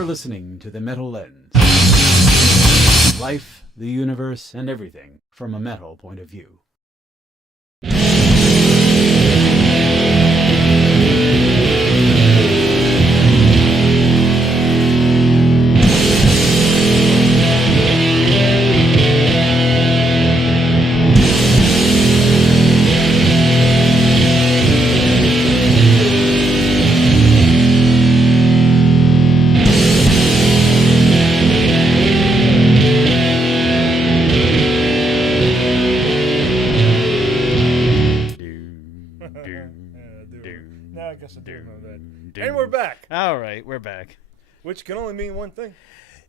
You're listening to the Metal Lens. Life, the universe, and everything from a metal point of view. I guess I do know that. And we're back. All right, we're back. Which can only mean one thing.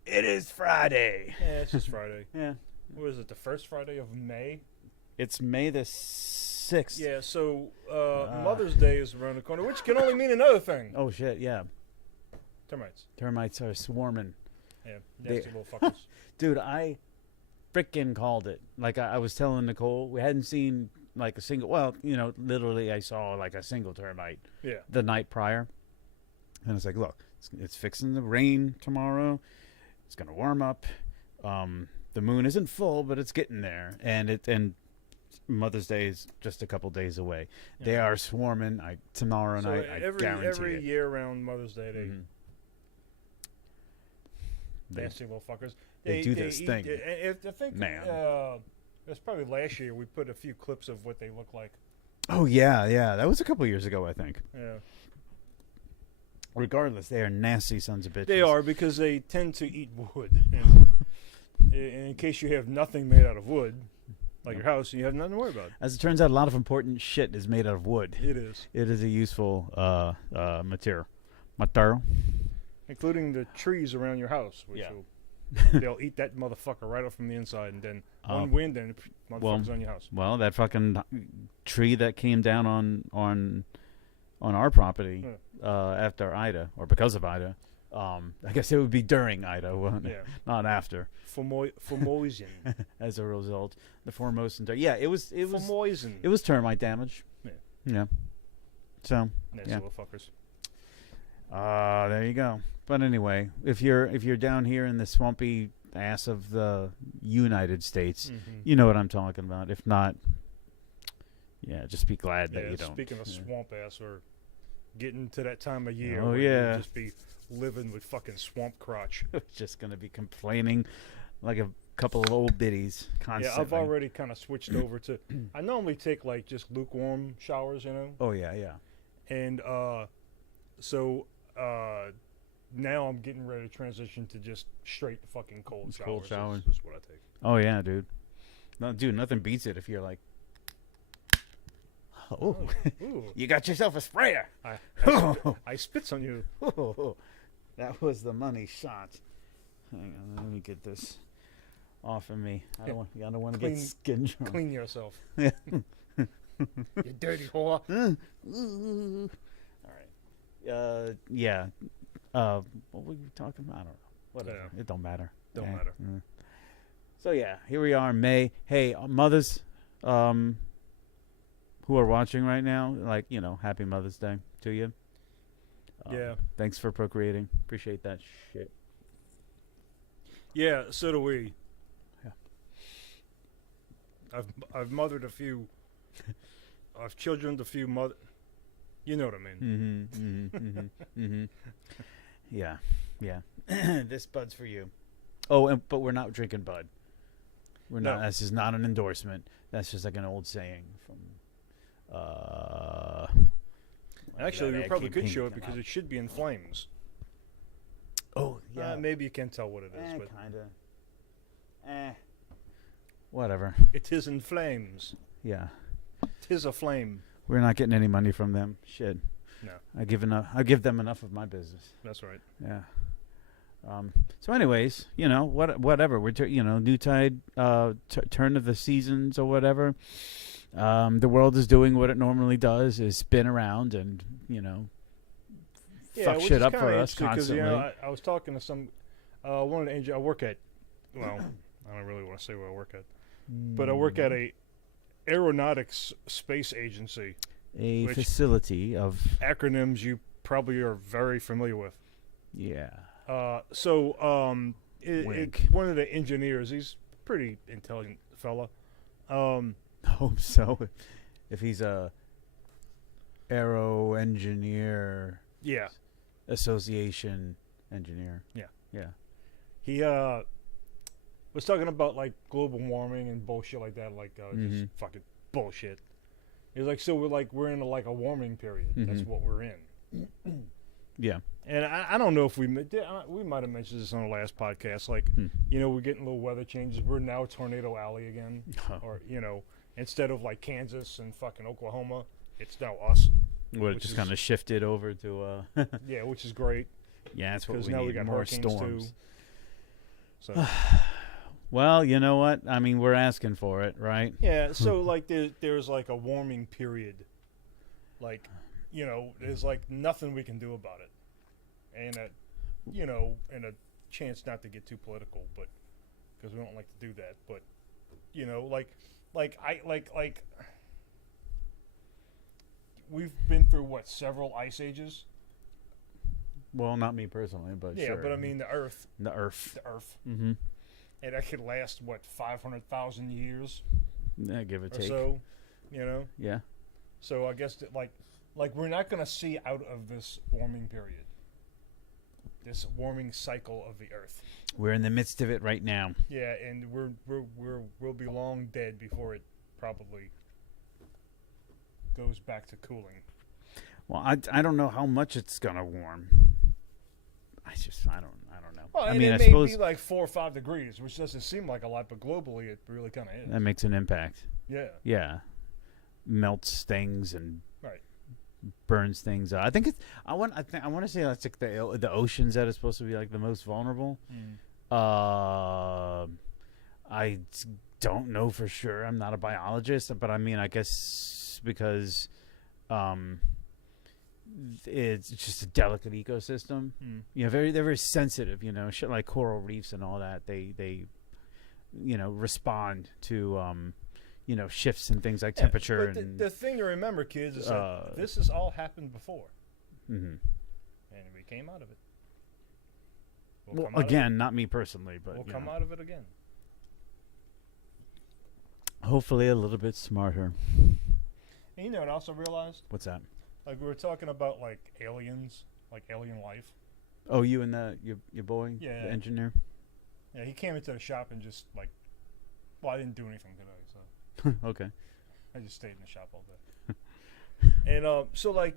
It is Friday. Yeah, it's just Friday. Yeah. What is it, the first Friday of May? It's May the 6th. Yeah, so Mother's Day is around the corner, which can only mean another thing. Oh, shit, yeah. Termites. Termites are swarming. Yeah, nasty little fuckers. Dude, I frickin' called it. Like I was telling Nicole, we hadn't seen like a single, well, you know, literally I saw like a single termite the night prior. And it's like, look, it's fixing to rain tomorrow. It's going to warm up. The moon isn't full, but it's getting there. And Mother's Day is just a couple days away. Yeah. They are swarming tomorrow night. I guarantee every it. year around Mother's Day, they nasty little fuckers. They do this thing. I think, man. It was probably last year we put a few clips of what they look like. Oh, yeah. That was a couple years ago, I think. Yeah. Regardless, they are nasty sons of bitches. They are, because they tend to eat wood. And in case you have nothing made out of wood, like your house, you have nothing to worry about. As it turns out, a lot of important shit is made out of wood. It is. It is a useful material. Including the trees around your house, which they'll eat that motherfucker right off from the inside, and then one wind and motherfuckers on your house. Well, that fucking tree that came down on our property after Ida, or because of Ida, I guess it would be during Ida, wouldn't it? Not after. Formosan. As a result, the Formosan. Yeah, it was Formosan. It was termite damage. Yeah. So. Nice little fuckers. There you go. But anyway, if you're down here in the swampy ass of the United States, you know what I'm talking about. If not, just be glad that you don't. Speaking of swamp ass, or getting to that time of year, where you just be living with fucking swamp crotch. Just gonna be complaining like a couple of old biddies constantly. Yeah, I've already kind of switched over to. I normally take like just lukewarm showers, you know. Oh yeah. And so. Now I'm getting ready to transition to just straight fucking cold showers. Cold showers. That's what I take. Oh yeah, dude. No, dude, nothing beats it if you're like, you got yourself a sprayer. I spits on you. That was the money shot. Hang on, let me get this off of me. I don't want to get skin drunk. Clean yourself. You dirty whore. All right. Yeah. What were you talking about? I don't know. Whatever. Yeah. It don't matter. Don't matter. So yeah, here we are, May. Hey, mothers, who are watching right now, like, you know, happy Mother's Day to you. Thanks for procreating. Appreciate that shit. Yeah, so do we. Yeah. I've mothered a few. I've childrened a few mother. You know what I mean. Yeah. This Bud's for you. Oh, but we're not drinking Bud. We're not. This is not an endorsement. That's just like an old saying from. Actually, we probably could show it because it should be in flames. Oh yeah. Maybe you can't tell what it is, but kinda. Whatever. It is in flames. Yeah. Tis a flame. We're not getting any money from them. Shit. No. I give them enough of my business. That's right. Yeah. So, anyways, you know, whatever. We're new tide, turn of the seasons or whatever. The world is doing what it normally does: is spin around and fuck shit up for us constantly. Because I was talking to some one of the agents I work at. Well, I don't really want to say where I work at, but I work at a aeronautics space agency. A facility of acronyms you probably are very familiar with. Yeah. Wink. one of the engineers, he's a pretty intelligent fella. Hope so. If he's a aero engineer Yeah. association engineer. Yeah. Yeah. He was talking about like global warming and bullshit like that, like just fucking bullshit. He was like, so we're in like a warming period. That's what we're in. Yeah. And I don't know if we might have mentioned this on the last podcast. Like, we're getting little weather changes. We're now Tornado Alley again, or instead of like Kansas and fucking Oklahoma, it's now us. Well, it just kind of shifted over to. Yeah, which is great. Yeah, that's what Because we now need. we got More hurricanes storms. too. So. Well, you know what? I mean, we're asking for it, right? Yeah. So like, there's like a warming period. Like, there's like nothing we can do about it. And and a chance not to get too political, but because we don't like to do that. But we've been through several ice ages. Well, not me personally, but yeah, sure. but I mean the Earth. The Earth. Mm-hmm. And that could last 500,000 years. Yeah, give or take. So, Yeah. So I guess that, like we're not gonna see out of this warming period. This warming cycle of the Earth. We're in the midst of it right now. Yeah, and we'll be long dead before it probably goes back to cooling. Well, I don't know how much it's gonna warm. I don't know. Well, I mean, it I may suppose be like 4 or 5 degrees, which doesn't seem like a lot, but globally it really kind of is. that makes an impact. Yeah. Yeah, melts things and right. burns things. I think it's. I want to say that's like the oceans that are supposed to be like the most vulnerable. I don't know for sure. I'm not a biologist, but I mean, I guess because it's just a delicate ecosystem. They're very sensitive. Shit like coral reefs and all that. They respond to shifts in things like temperature. But and the thing to remember, kids, is that this has all happened before, and we came out of it. Well, again, not me personally, but we'll come out of it again. Hopefully, a little bit smarter. And what I also realized? What's that? Like we were talking about like aliens, like alien life. Oh, you and your boy, yeah, the engineer. Yeah, he came into the shop and just like, I didn't do anything today, so okay. I just stayed in the shop all day. And so like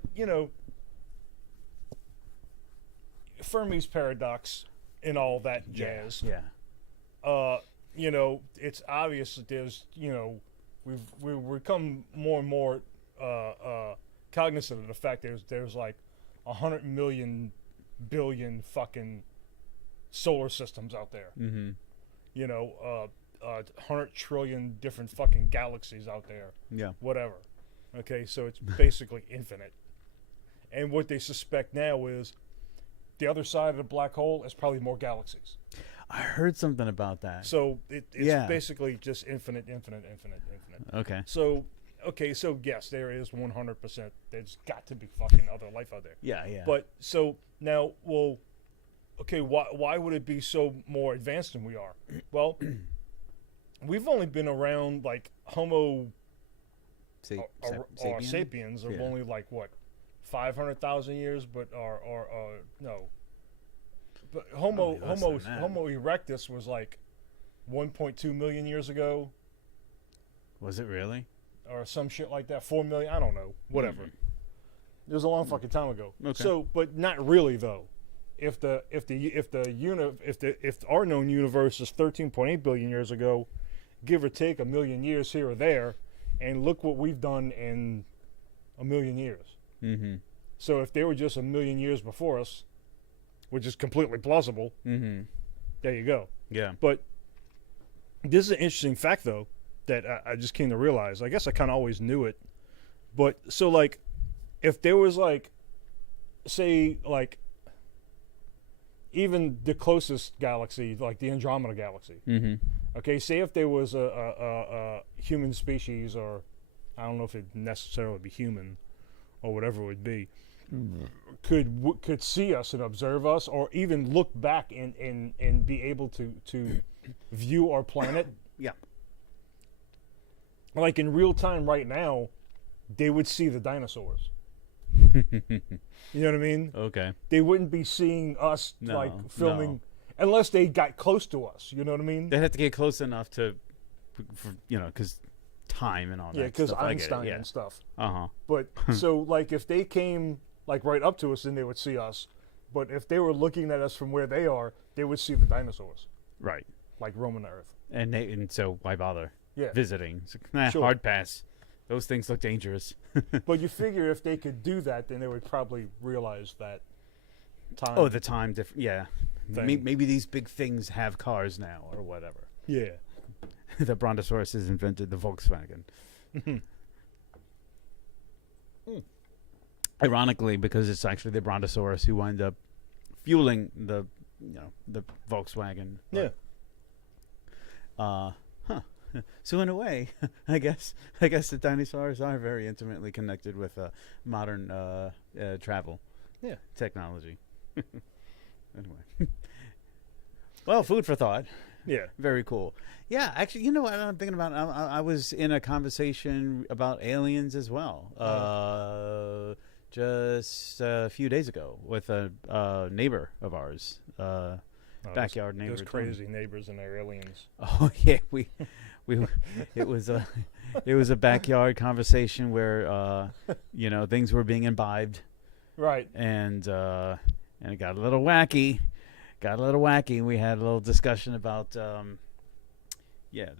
Fermi's paradox and all that jazz. Yeah. It's obvious that there's we've become more and more cognizant of the fact there's like 100 million billion fucking solar systems out there. 100 trillion different fucking galaxies out there. Yeah. Whatever. Okay, so it's basically infinite. And what they suspect now is the other side of the black hole is probably more galaxies. I heard something about that. So it's basically just infinite. Okay. So yes, there is 100%. There's got to be fucking other life out there. Yeah. But so now, well, okay, why would it be so more advanced than we are? Well, we've only been around like Homo or sapiens of only like what 500,000 years, but no. But Homo erectus was like 1.2 million years ago. Was it really? Or some shit like that. 4 million. I don't know. Whatever. It was a long fucking time ago. Okay. So, but not really though. If our known universe is 13.8 billion years ago, give or take a million years here or there, and look what we've done in a million years. So if they were just a million years before us, which is completely plausible, there you go. Yeah. But this is an interesting fact, though, that I just came to realize. I guess I kind of always knew it. But, so, like, if there was, like, say, like, even the closest galaxy, like the Andromeda Galaxy. Okay, say if there was a human species, or I don't know if it necessarily be human, or whatever it would be, could see us and observe us, or even look back and be able to view our planet. Yeah. Like in real time right now, they would see the dinosaurs. You know what I mean? Okay. They wouldn't be seeing us filming unless they got close to us. You know what I mean? They'd have to get close enough because time and all that. Yeah, because stuff. Einstein and stuff. Uh-huh. But so like if they came like right up to us, then they would see us. But if they were looking at us from where they are, they would see the dinosaurs. Right. Like roaming the Earth. And so why bother visiting? It's Sure. Hard pass. Those things look dangerous. But you figure if they could do that, then they would probably realize that time. Oh, the time difference. Yeah. Thing. Maybe these big things have cars now or whatever. Yeah. The Brontosaurus has invented the Volkswagen. Ironically, because it's actually the Brontosaurus who wind up fueling the Volkswagen. Yeah. So in a way, I guess the dinosaurs are very intimately connected with modern travel. Yeah. Technology. Anyway. Well, food for thought. Yeah. Very cool. Yeah, actually, you know what I'm thinking about? I was in a conversation about aliens as well. Just a few days ago with a neighbor of ours. Backyard neighbor. Those crazy neighbors and their aliens. Oh yeah, it was a backyard conversation where things were being imbibed. Right. And it got a little wacky. We had a little discussion about the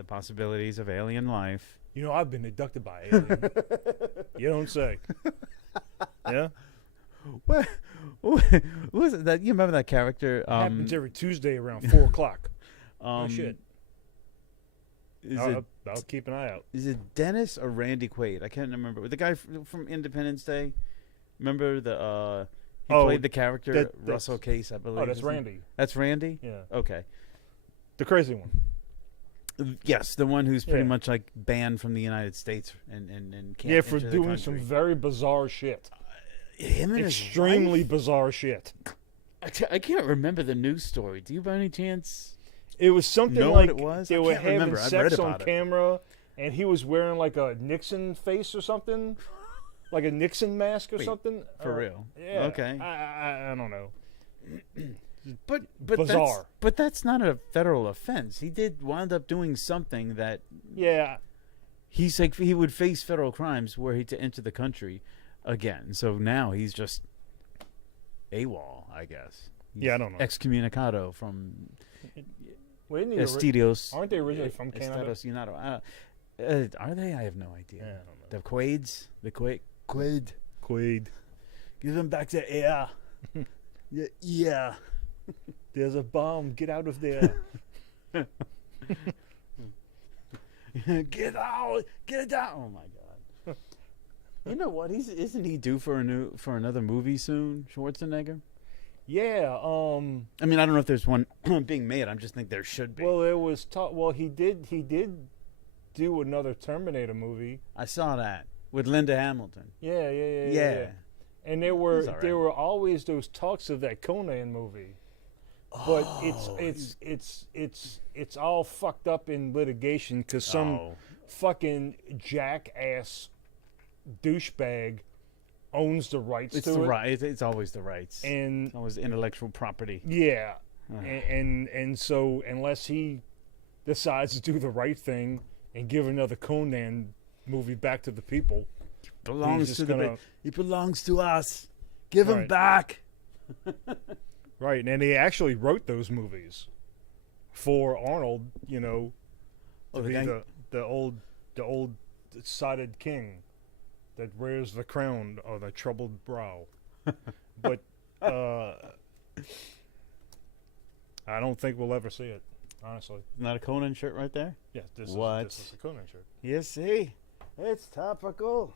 possibilities of alien life. You know, I've been abducted by an alien. You don't say. Yeah. What was it that you remember that character? Happens every Tuesday around 4 o'clock. Oh shit. I'll keep an eye out. Is it Dennis or Randy Quaid? I can't remember. The guy from Independence Day. Remember he played the character Russell Case, I believe. Oh, that's Randy. That's Randy? Yeah. Okay. The crazy one. Yes, the one who's pretty much like banned from the United States and can't for doing some very bizarre shit. Extremely bizarre shit. I can't remember the news story. Do you by any chance it was something know like what it was? They were having sex on camera, and he was wearing like a Nixon face or something, like a Nixon mask or something. For real? Yeah. Okay. I don't know. But bizarre. That's not a federal offense. He did wind up doing something that. Yeah. He's like he would face federal crimes were he to enter the country again. So now he's just AWOL, I guess. He's I don't know. Excommunicado from Estidios. Aren't they originally from Canada? Estados Unidos. Are they? I have no idea. I don't know. The Quaids? The Quaid. Give them back to air. Yeah. There's a bomb. Get out of there. Get out. Get it down. Oh, my God. You know what? Isn't he due for another movie soon, Schwarzenegger? Yeah. I mean, I don't know if there's one being made. I just think there should be. Well, there was he did do another Terminator movie. I saw that with Linda Hamilton. Yeah. And there were always those talks of that Conan movie. But it's all fucked up in litigation because some fucking jackass douchebag owns the rights to it. It's always the rights. And it's always intellectual property. Yeah. And so unless he decides to do the right thing and give another Conan movie back to the people, he belongs to us. Give him back. Right, and he actually wrote those movies for Arnold, to be the old sided king that wears the crown of the troubled brow. But I don't think we'll ever see it, honestly. Not a Conan shirt right there? Yeah, this is a Conan shirt. You see? It's topical.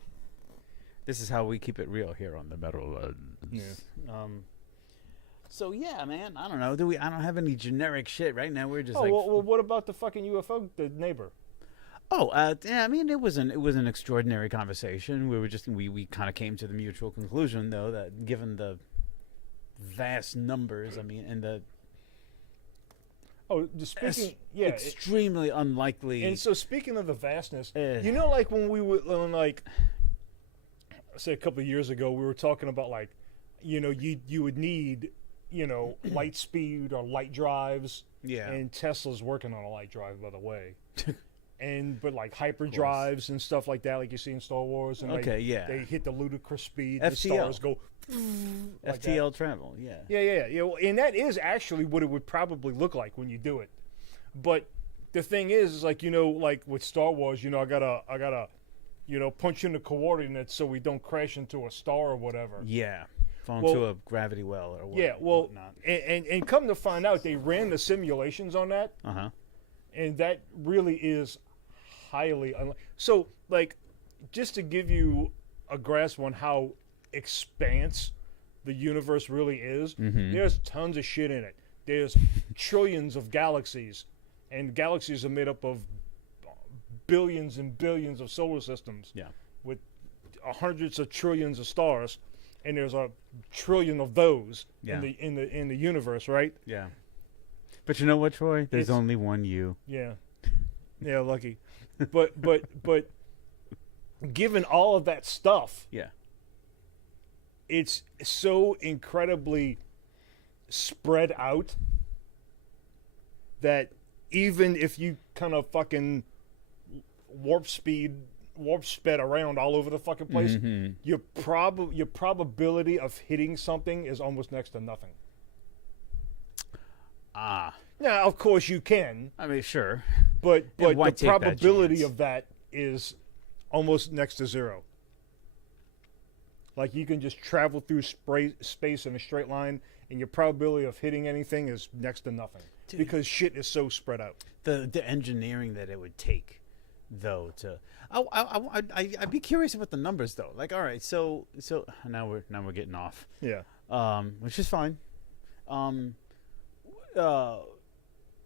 This is how we keep it real here on the Metalheads. Yeah. So yeah, man, I don't know. I don't have any generic shit right now. We're just well, what about the fucking UFO, the neighbor? Oh, yeah. I mean, it was an extraordinary conversation. We kind of came to the mutual conclusion, though, that given the vast numbers, I mean, and the extremely unlikely. And so, speaking of the vastness, you know, like when we were like, say a couple of years ago, we were talking about like, you know, you would need, you know, light speed or light drives. Yeah. And Tesla's working on a light drive, by the way. But like hyperdrives and stuff like that, like you see in Star Wars, and okay, yeah, they hit the ludicrous speed. FTL. The stars go. Like FTL travel, yeah. Yeah. And that is actually what it would probably look like when you do it. But the thing is like, you know, like with Star Wars, you know, I gotta, you know, punch in the coordinates so we don't crash into a star or whatever. Yeah. Fall into a gravity well or whatnot. Yeah, well, and come to find out, they ran the simulations on that. And that really is highly so, like, just to give you a grasp on how expanse the universe really is, there's tons of shit in it. There's trillions of galaxies, and galaxies are made up of billions and billions of solar systems, with hundreds of trillions of stars, and there's a trillion of those in the universe, right? Yeah. But you know what, Troy? There's only one you. Yeah. Yeah, lucky. But given all of that stuff, it's so incredibly spread out that even if you kind of fucking warp sped around all over the fucking place, your probability of hitting something is almost next to nothing. Now, of course, you can. I mean, sure. But the probability of that is almost next to zero. Like, you can just travel through space in a straight line, and your probability of hitting anything is next to nothing. Dude, because shit is so spread out. The engineering that it would take, though, to... I'd be curious about the numbers, though. Like, all right, so now we're getting off. Yeah. Which is fine.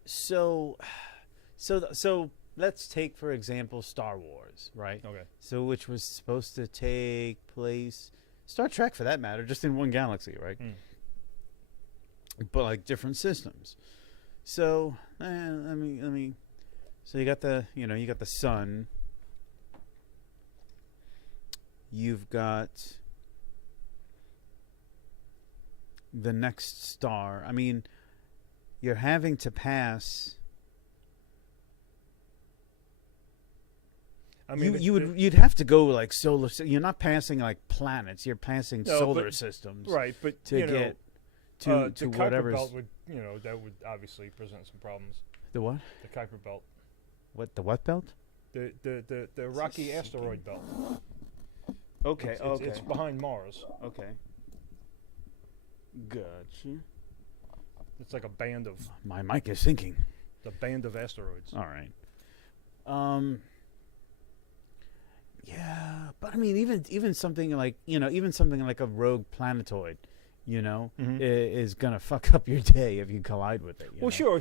So let's take, for example, Star Wars, right? Okay. So which was supposed to take place, Star Trek for that matter, just in one galaxy, right? But like different systems. So let me. So you got the sun. You've got the next star. I mean, you're having to pass. I mean, you'd have to go like solar. You're not passing like planets. You're passing solar systems, right? But to get to the whatever. Kuiper belt would, that would obviously present some problems. The what? The Kuiper belt. What? The what belt? The rocky asteroid belt. Okay. It's behind Mars. Okay. Gotcha. It's like a band of... My mic is sinking. The band of asteroids. All right. Yeah, but I mean, even something like a rogue planetoid, is gonna fuck up your day if you collide with it. Well, sure.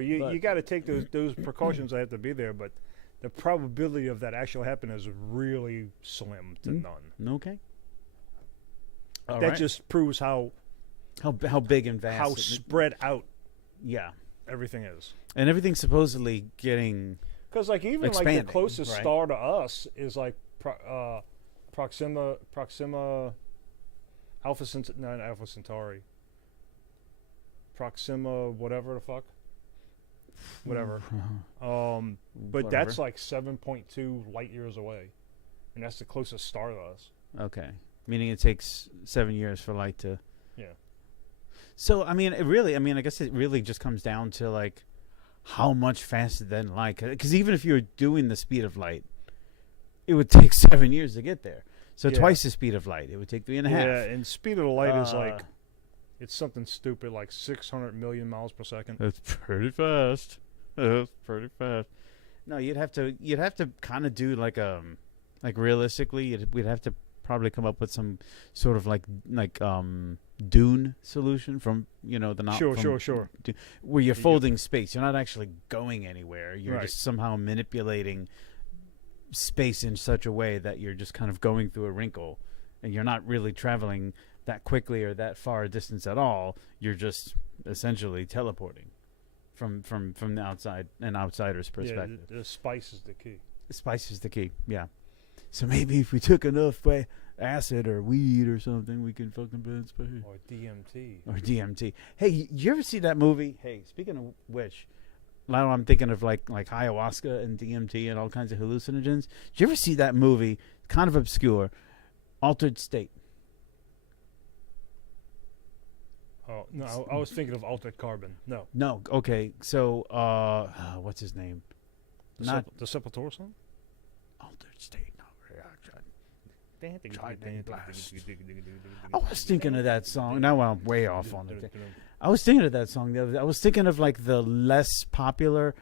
You got to take those precautions that have to be there, but the probability of that actually happening is really slim to none. Okay. That just proves how big and vast, how spread out, yeah, everything is, and everything's supposedly getting. Because like even like the closest star to us is like Proxima Alpha Centauri, not Alpha Centauri. Proxima, whatever the fuck, whatever. But that's like 7.2 light years away, and that's the closest star to us. Okay, meaning it takes 7 years for light to. Yeah. So I guess it really just comes down to like how much faster than light, because even if you're doing the speed of light, it would take 7 years to get there. So twice the speed of light, it would take 3.5. Yeah, and speed of the light is like, it's something stupid, like 600 million miles per second. That's pretty fast. That's pretty fast. No, you'd have to kind of do like realistically, we'd have to probably come up with some sort of like dune solution from sure where you're folding space. You're not actually going anywhere. You're just somehow manipulating space in such a way that you're just kind of going through a wrinkle, and you're not really traveling that quickly or that far a distance at all. You're just essentially teleporting from the outside, an outsider's perspective. Yeah, the spice is the key. Spice is the key. Yeah. So maybe if we took enough acid or weed or something, we can fucking bend space. Or DMT. Or DMT. Hey, you ever see that movie? Hey, speaking of which, now I'm thinking of like ayahuasca and DMT and all kinds of hallucinogens. Did you ever see that movie? Kind of obscure. Altered State. Oh no, I was thinking of Altered Carbon. No. No. Okay. So, what's his name? The Sepultura song. Altered State. No reaction. Trident Blast. I was thinking of that song. Now I'm way off on it. I was thinking of that song the other day. I was thinking of like the less popular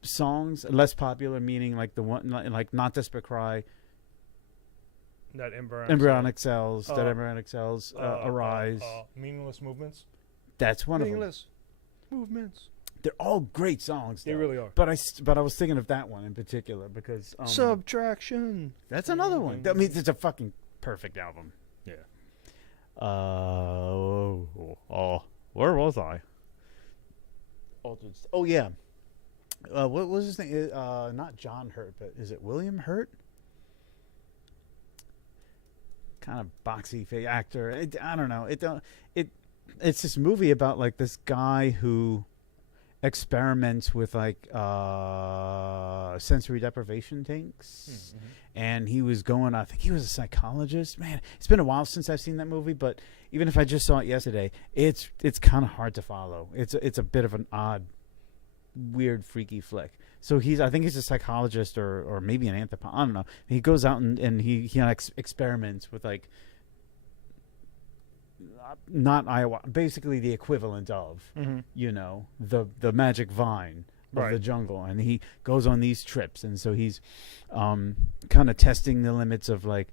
songs. Less popular meaning like the one like Not Desperate Cry. That embryonic cells. That embryonic cells arise. Meaningless movements. That's one Meaningless movements. They're all great songs. They really are. But I was thinking of that one in particular because Subtraction. That's another one. That means it's a fucking perfect album. Yeah. Where was I? Oh yeah. What was his name? Not John Hurt, but is it William Hurt? Kind of boxy actor. I don't know. It's this movie about like this guy who experiments with like sensory deprivation tanks, and he was going. I think he was a psychologist. Man, it's been a while since I've seen that movie, but even if I just saw it yesterday, it's kind of hard to follow. It's a bit of an odd, weird, freaky flick. So I think he's a psychologist or maybe an anthropologist. I don't know. He goes out and he experiments with like not ayahuasca, basically the equivalent of the magic vine of the jungle, and he goes on these trips, and so he's kind of testing the limits of like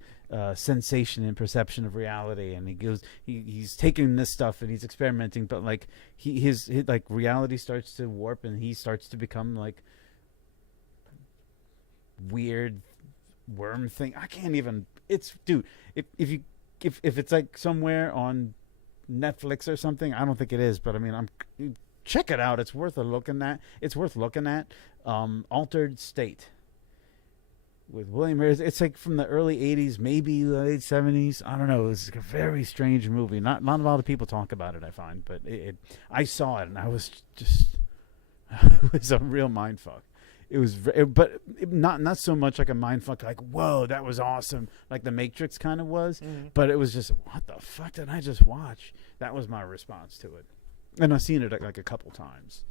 sensation and perception of reality, and he's taking this stuff and he's experimenting, but like his like reality starts to warp, and he starts to become like weird worm thing. I can't even. It's dude. If it's like somewhere on Netflix or something, I don't think it is, but I mean, check it out. It's worth looking at. Altered State with William Hurt. It's like from the early '80s, maybe late '70s. I don't know. It's a very strange movie. Not a lot of people talk about it, I find, but I saw it and I was just it was a real mind fuck. It was, but not so much like a mindfuck, like whoa, that was awesome, like The Matrix kind of was. But it was just, what the fuck did I just watch? That was my response to it, and I've seen it like a couple times,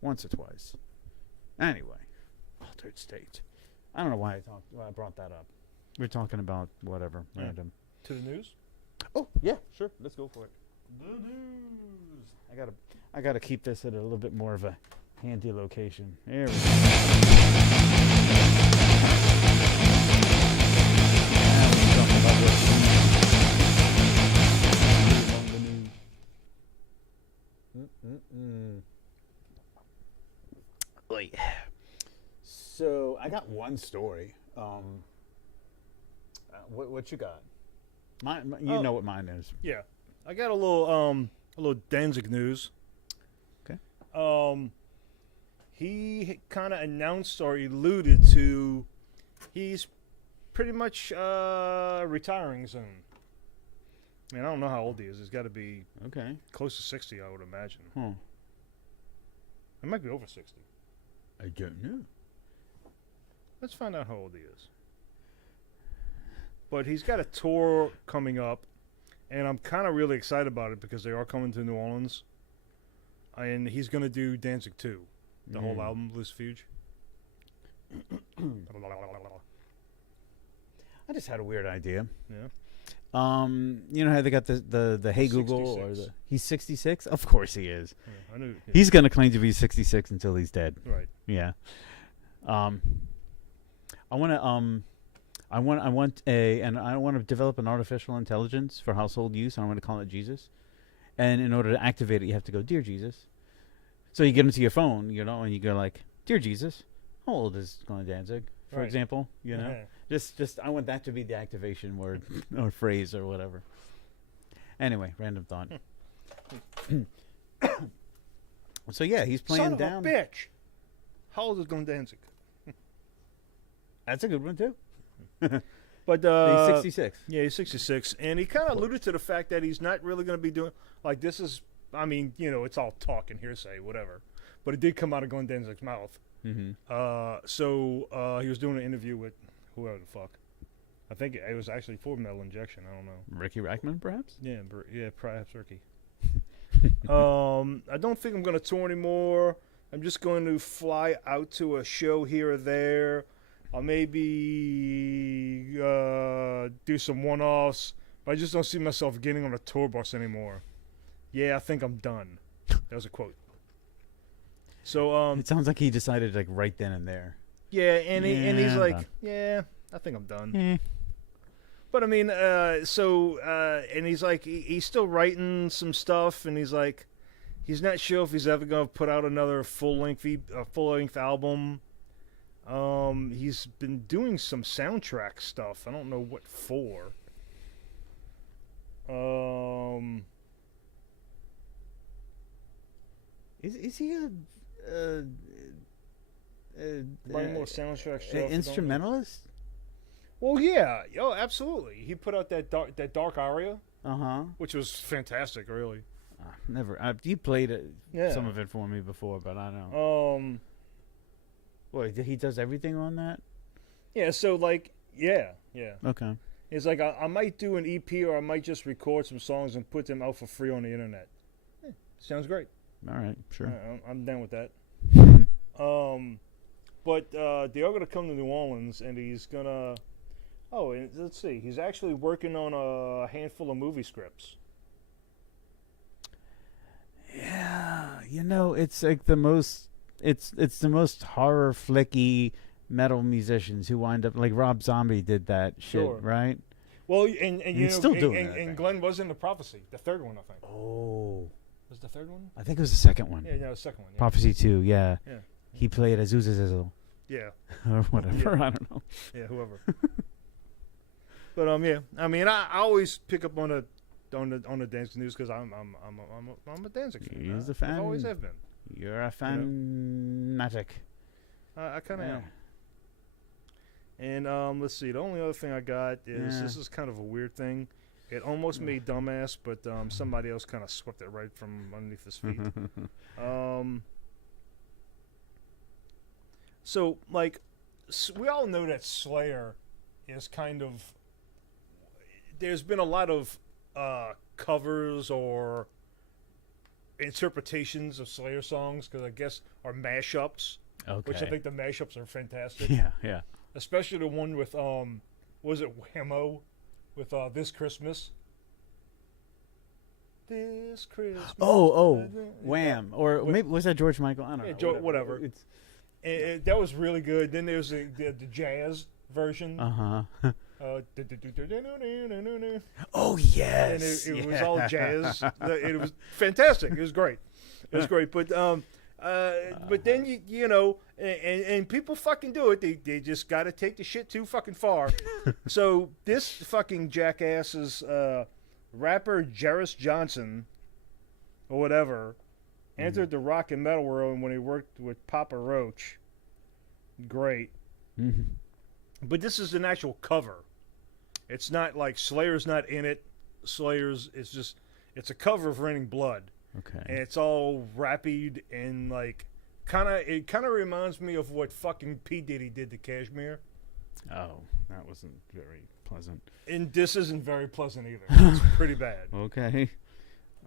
once or twice. Anyway, Altered State. I don't know why I brought that up. We're talking about whatever random. To the news. Oh yeah, sure. Let's go for it. The news. I gotta keep this at a little bit more of a handy location. There we go. So I got one story. What you got? You know what mine is. Yeah, I got a little Danzig news. Okay. He kind of announced or alluded to he's pretty much retiring soon. I mean, I don't know how old he is. He's got to be close to 60, I would imagine. It might be over 60. I don't know. Let's find out how old he is. But he's got a tour coming up, and I'm kind of really excited about it because they are coming to New Orleans. And he's going to do Danzig 2. The whole album, Blues Fuge. I just had a weird idea. Yeah. You know how they got the Hey Google 66. He's 66? Of course he is. Yeah, I knew. Yeah. He's gonna claim to be 66 until he's dead. Right. Yeah. I want to develop an artificial intelligence for household use, and I want to call it Jesus. And in order to activate it, you have to go, "Dear Jesus." So you get into your phone, and you go like, "Dear Jesus, how old is Glenn Danzig?" for example. You know, just I want that to be the activation word or phrase or whatever. Anyway, random thought. So yeah, he's playing Son of down. a bitch. How old is Glenn Danzig? That's a good one too. But He's 66. Yeah, he's 66, and he kind of alluded to the fact that he's not really going to be doing like this is. I mean, you know, it's all talk and hearsay, whatever. But it did come out of Glenn Danzig's mouth. Mm-hmm. So he was doing an interview with whoever the fuck. I think it was actually for Metal Injection. I don't know. Ricky Rackman, perhaps. Yeah, perhaps Ricky. I don't think I'm going to tour anymore. I'm just going to fly out to a show here or there. I'll maybe do some one-offs, but I just don't see myself getting on a tour bus anymore. Yeah, I think I'm done. That was a quote. So it sounds like he decided like right then and there. Yeah, and he's like, done. yeah, I think I'm done. But I mean, and he's like, he's still writing some stuff, and he's like, he's not sure if he's ever gonna put out another full length album. He's been doing some soundtrack stuff. I don't know what for. Is he Writing more soundtrack stuff? instrumentalist? Well, yeah, absolutely. He put out that dark aria, which was fantastic, really. Never. You played some of it for me before, but I don't. Wait, he does everything on that? Yeah. So like, yeah. Okay. It's like I might do an EP, or I might just record some songs and put them out for free on the internet. Sounds great. All right, sure. I'm down with that. But they are going to come to New Orleans, and he's going to... Oh, and let's see. He's actually working on a handful of movie scripts. Yeah, you know, it's like the most... It's the most horror flicky metal musicians who wind up... Like Rob Zombie did that shit, right? Well, and you he's know, still doing it, and Glenn was in The Prophecy, the third one, I think. Oh. Was the third one? I think it was the second one. Yeah, the second one. Yeah. Prophecy 2, yeah. Yeah. He played Azusa Zizzle. Yeah. Or whatever, Yeah. I don't know. Yeah, whoever. But yeah, I mean, I always pick up on the Danzig news because I'm a Danzig fan. He's a fan. I always have been. You're a fanatic. I kind of am. And let's see. The only other thing I got is this is kind of a weird thing. It almost made dumbass, but somebody else kind of swept it right from underneath his feet. So, like, we all know that Slayer is kind of... There's been a lot of covers or interpretations of Slayer songs, because I guess are mashups. Okay. Which I think the mashups are fantastic. Yeah. Especially the one with, was it Whammo? With This Christmas. This Christmas. Oh, Wham. Or maybe, was that George Michael? I don't know. Whatever. That was really good. Then there's the jazz version. Oh, yes. And it was all jazz. It was fantastic. It was great. It was great. But then, you know, and people fucking do it. They just got to take the shit too fucking far. So this fucking jackass's rapper Jarris Johnson, or whatever, entered the rock and metal world when he worked with Papa Roach. Great. But this is an actual cover. It's not like Slayer's not in it. It's a cover of Raining Blood. Okay. And it's all rappy and like it kind of reminds me of what fucking P. Diddy did to Kashmir. Oh, that wasn't very pleasant. And this isn't very pleasant either. It's pretty bad. Okay.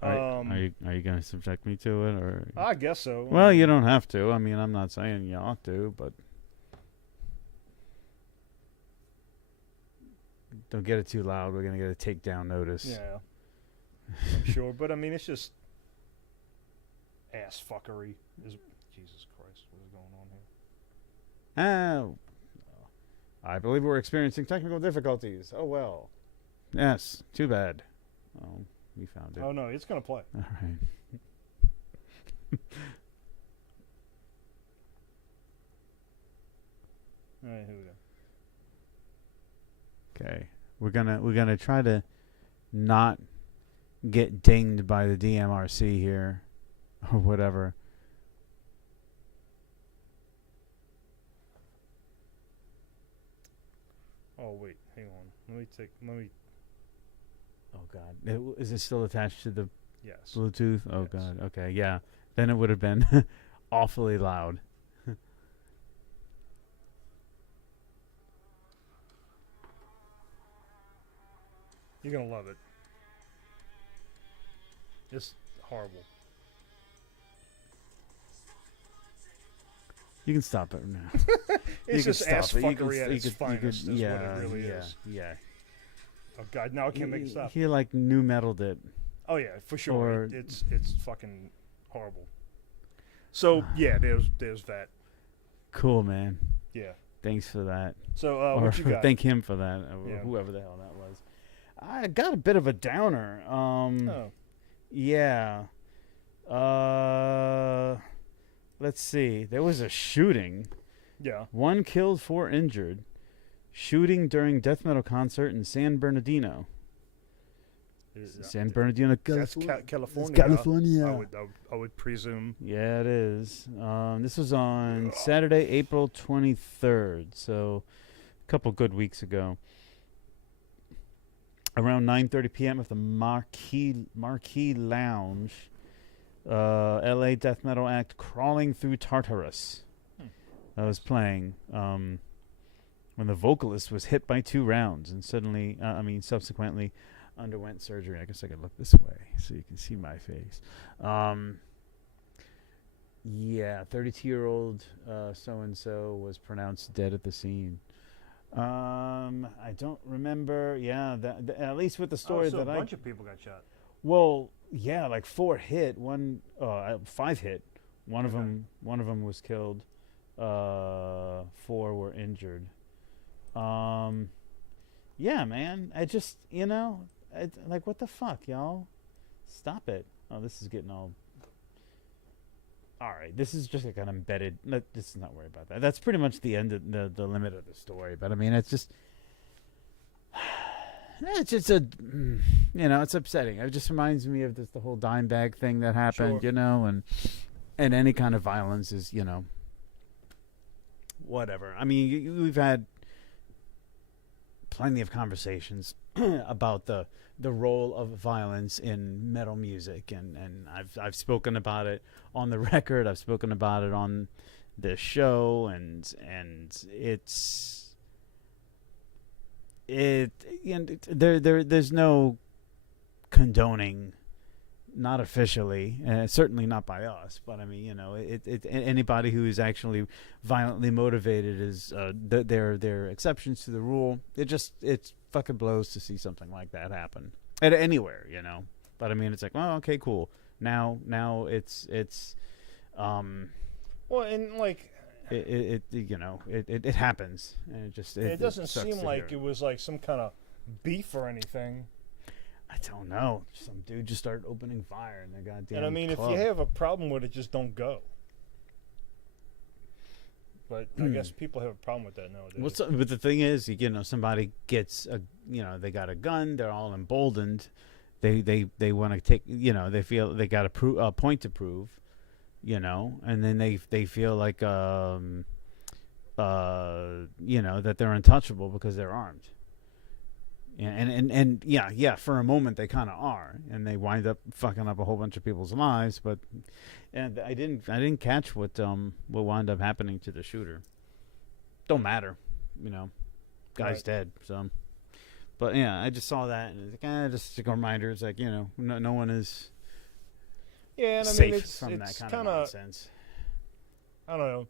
Are you going to subject me to it, or? I guess so. Well, you don't have to. I mean, I'm not saying you ought to, but don't get it too loud. We're going to get a takedown notice. Yeah. I'm sure, but I mean, it's just ass fuckery. Jesus Christ, what is going on here? Oh, I believe we're experiencing technical difficulties. Oh well. Yes, too bad. Oh, we found it. Oh no, it's gonna play. All right. All right, here we go. Okay, we're gonna try to not get dinged by the DMRC here, or whatever. Oh wait, hang on. Let me. Oh God, is it still attached to the Yes. Bluetooth? Oh Yes. God. Okay, yeah. Then it would have been awfully loud. You're gonna love it. It's horrible. You can stop it now. It's You just can ass stop it. fuckery at its finest. Is yeah, what it really yeah, is. yeah. Oh God, now I can't make it stop. He like new metaled it. Oh yeah, for sure. Or- It's fucking horrible. So yeah, there's that. Cool, man. Yeah. Thanks for that. So Or what you got? thank him for that. Yeah. Whoever the hell that was. I got a bit of a downer. Oh. Yeah. Let's see. There was a shooting. Yeah. 1 killed, 4 injured. Shooting during death metal concert in San Bernardino. San Bernardino, That's California. California. It's California. I would presume. Yeah, it is. This was on Saturday, April 23rd, so a couple good weeks ago. Around 9:30 p.m. at the Marquee Lounge, LA death metal act Crawling Through Tartarus. I was playing when the vocalist was hit by 2 rounds and subsequently underwent surgery. I guess I could look this way so you can see my face. Yeah, 32-year-old so-and-so was pronounced dead at the scene. I don't remember. Yeah, at least with the story so that a bunch of people got shot. Well, yeah, like 4 hit, 5 hit. One of Okay. them was killed. 4 were injured. Yeah, man. I just, like, what the fuck, y'all? Stop it. Oh, this is getting all. All right, this is just like an embedded. Let's not worry about that. That's pretty much the end of the limit of the story. But I mean, it's just. It's just it's upsetting. It just reminds me of the whole dime bag thing that happened, Sure. and any kind of violence is, whatever. I mean, we've had plenty of conversations about the role of violence in metal music, and I've spoken about it on the record. I've spoken about it on this show, and there's no condoning, not officially, certainly not by us, but I mean, anybody who is actually violently motivated is there are exceptions to the rule. It fucking blows to see something like that happen at anywhere, but I mean, it's like, well, okay, cool, now it's well, and like it happens, and it doesn't sucks seem to like hear. it was like some kind of beef or anything. I don't know. Some dude just started opening fire in the goddamn And I mean, club. if you have a problem with it, just don't go. But I guess people have a problem with that nowadays. But the thing is, somebody gets they got a gun. They're all emboldened. They want to take, they feel they got a point to prove, and then they feel like that they're untouchable because they're armed. And yeah, for a moment they kind of are, and they wind up fucking up a whole bunch of people's lives. But I didn't catch what wound up happening to the shooter. Don't matter, guy's Right. dead. So, but yeah, I just saw that, and it's like, just a reminder. It's like, no one is Yeah, and I safe mean, it's from that kind of kinda, nonsense. I don't know.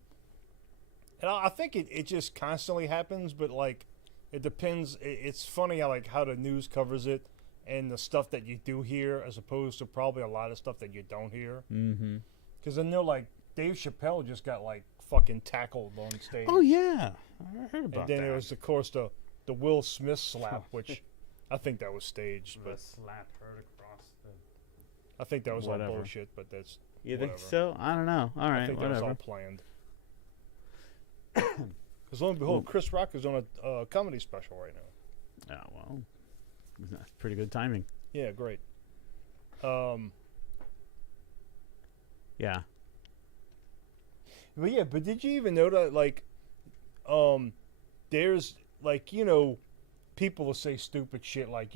And I think it just constantly happens, but like it depends. It's funny how the news covers it and the stuff that you do hear, as opposed to probably a lot of stuff that you don't hear. Mm-hmm. Because I know like Dave Chappelle just got like fucking tackled on stage. Oh yeah, I heard about And then that. there was of course the Will Smith slap, which I think that was staged, but slap heard across the. I think that was all Whatever. bullshit. But that's You think whatever. so? I don't know. All I right, think that was whatever. all planned. Because lo and behold, Chris Rock is on a comedy special right now. Oh, well, that's pretty good timing. Yeah, great. Yeah. But yeah, but did you even know that, like, there's, like, people will say stupid shit like,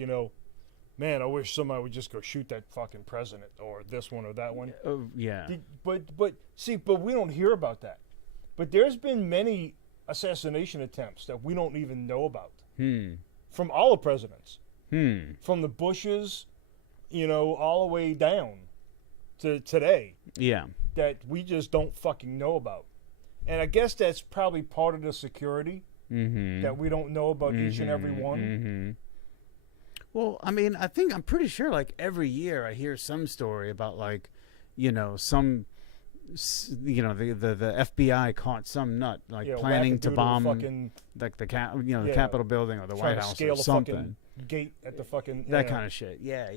man, I wish somebody would just go shoot that fucking president or this one or that one. Yeah. But we don't hear about that. But there's been many assassination attempts that we don't even know about. From all the presidents. From the Bushes, all the way down to today. Yeah. That we just don't fucking know about. And I guess that's probably part of the security that we don't know about each and every one. Well, I mean, I'm pretty sure like every year I hear some story about like, some, the FBI caught some nut like planning to bomb like the Capitol building or the White House or something. Gate at the fucking that kind of shit. Yeah.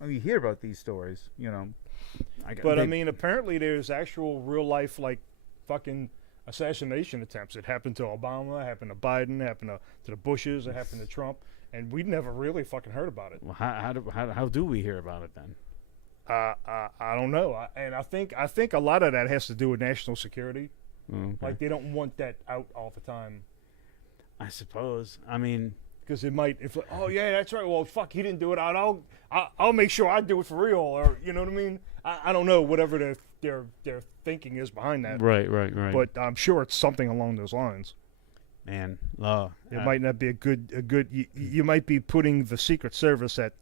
I mean, you hear about these stories, But I mean, apparently there's actual real life like fucking assassination attempts. It happened to Obama, it happened to Biden, it happened to the Bushes, it happened to Trump, and we'd never really fucking heard about it. Well, how do we hear about it then? I don't know. I think a lot of that has to do with national security. Okay. Like they don't want that out all the time. I suppose. I mean, because it might, oh yeah, that's right. Well, fuck, he didn't do it. I'll make sure I do it for real, or you know what I mean. I don't know whatever their thinking is behind that. Right. But I'm sure it's something along those lines. Man, it might not be a good. You might be putting the Secret Service at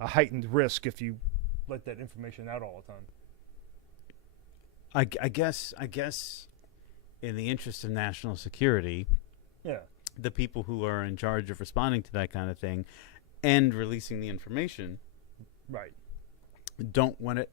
a heightened risk if you let that information out all the time. I guess, in the interest of national security, the people who are in charge of responding to that kind of thing and releasing the information, right, don't want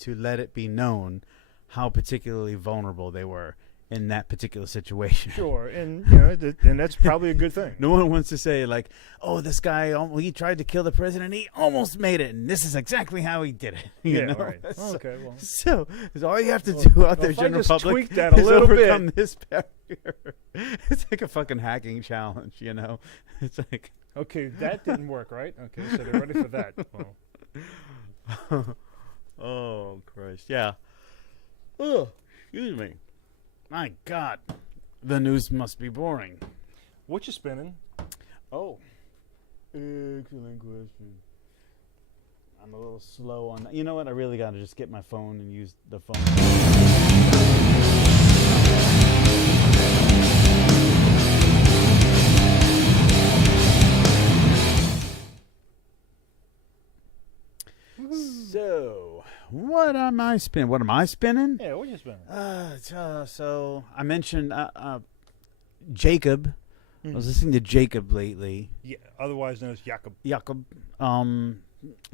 to let it be known how particularly vulnerable they were in that particular situation. Sure, and and that's probably a good thing. No one wants to say like, "Oh, this guy, he tried to kill the president. He almost made it, and this is exactly how he did it." You know? Right. So, okay, well, so all you have to do out there, general public, tweak that a is little overcome bit. this barrier. It's like a fucking hacking challenge, It's like, okay, that didn't work, right? Okay, so they're ready for that. Well. Oh Christ, yeah. Oh, excuse me. My God, the news must be boring. Whatcha Spinnin? Oh, excellent question. I'm a little slow on that. You know what? I really got to just get my phone and use the phone. So, what am I spinning? What am I spinning? Yeah, what you spinning? So I mentioned Jacob. I was listening to Jacob lately. Yeah, otherwise known as Jacob.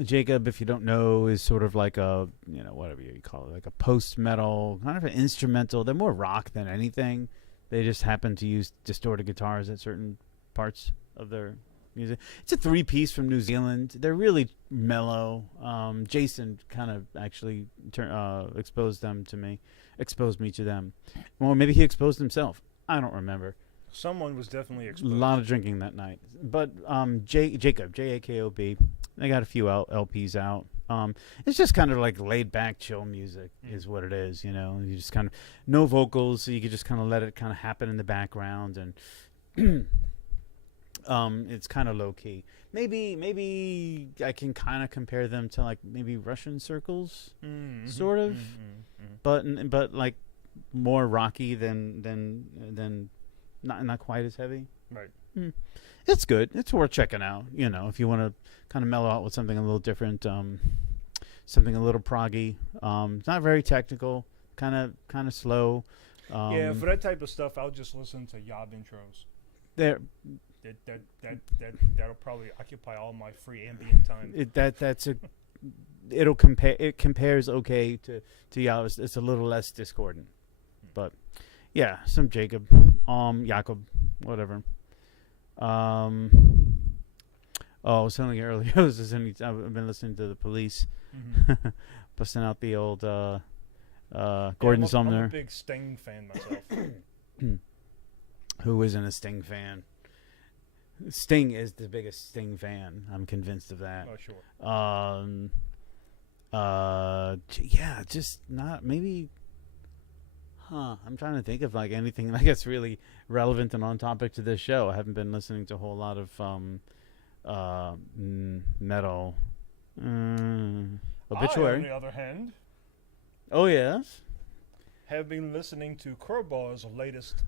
Jacob, if you don't know, is sort of like a, whatever you call it, like a post-metal, kind of an instrumental. They're more rock than anything. They just happen to use distorted guitars at certain parts of their music. It's a three-piece from New Zealand. They're really mellow. Jason kind of actually exposed me to them. Well, maybe he exposed himself. I don't remember. Someone was definitely exposed. A lot of drinking that night. But Jacob, Jakob, they got a few LPs out. It's just kind of like laid-back, chill music is what it is, You just kind of, no vocals, so you can just kind of let it kind of happen in the background, and it's kind of low-key. Maybe I can kind of compare them to like maybe Russian Circles, sort of, but like more rocky than not quite as heavy. Right. It's good. It's worth checking out. If you want to kind of mellow out with something a little different, something a little proggy. It's not very technical. Kind of slow. Yeah, for that type of stuff, I'll just listen to Yob intros. That'll probably occupy all my free ambient time. It compares okay to Yob. It's a little less discordant, but yeah, some Jacob, whatever. I was telling you earlier, I've been listening to the Police, busting out the old Gordon Sumner. I'm a big Sting fan myself. Who isn't a Sting fan? Sting is the biggest Sting fan. I'm convinced of that. Oh, sure. Yeah, just not maybe. I'm trying to think of like anything like that's really relevant and on topic to this show. I haven't been listening to a whole lot of metal. Obituary. I, on the other hand, Oh yes. have been listening to Crowbar's latest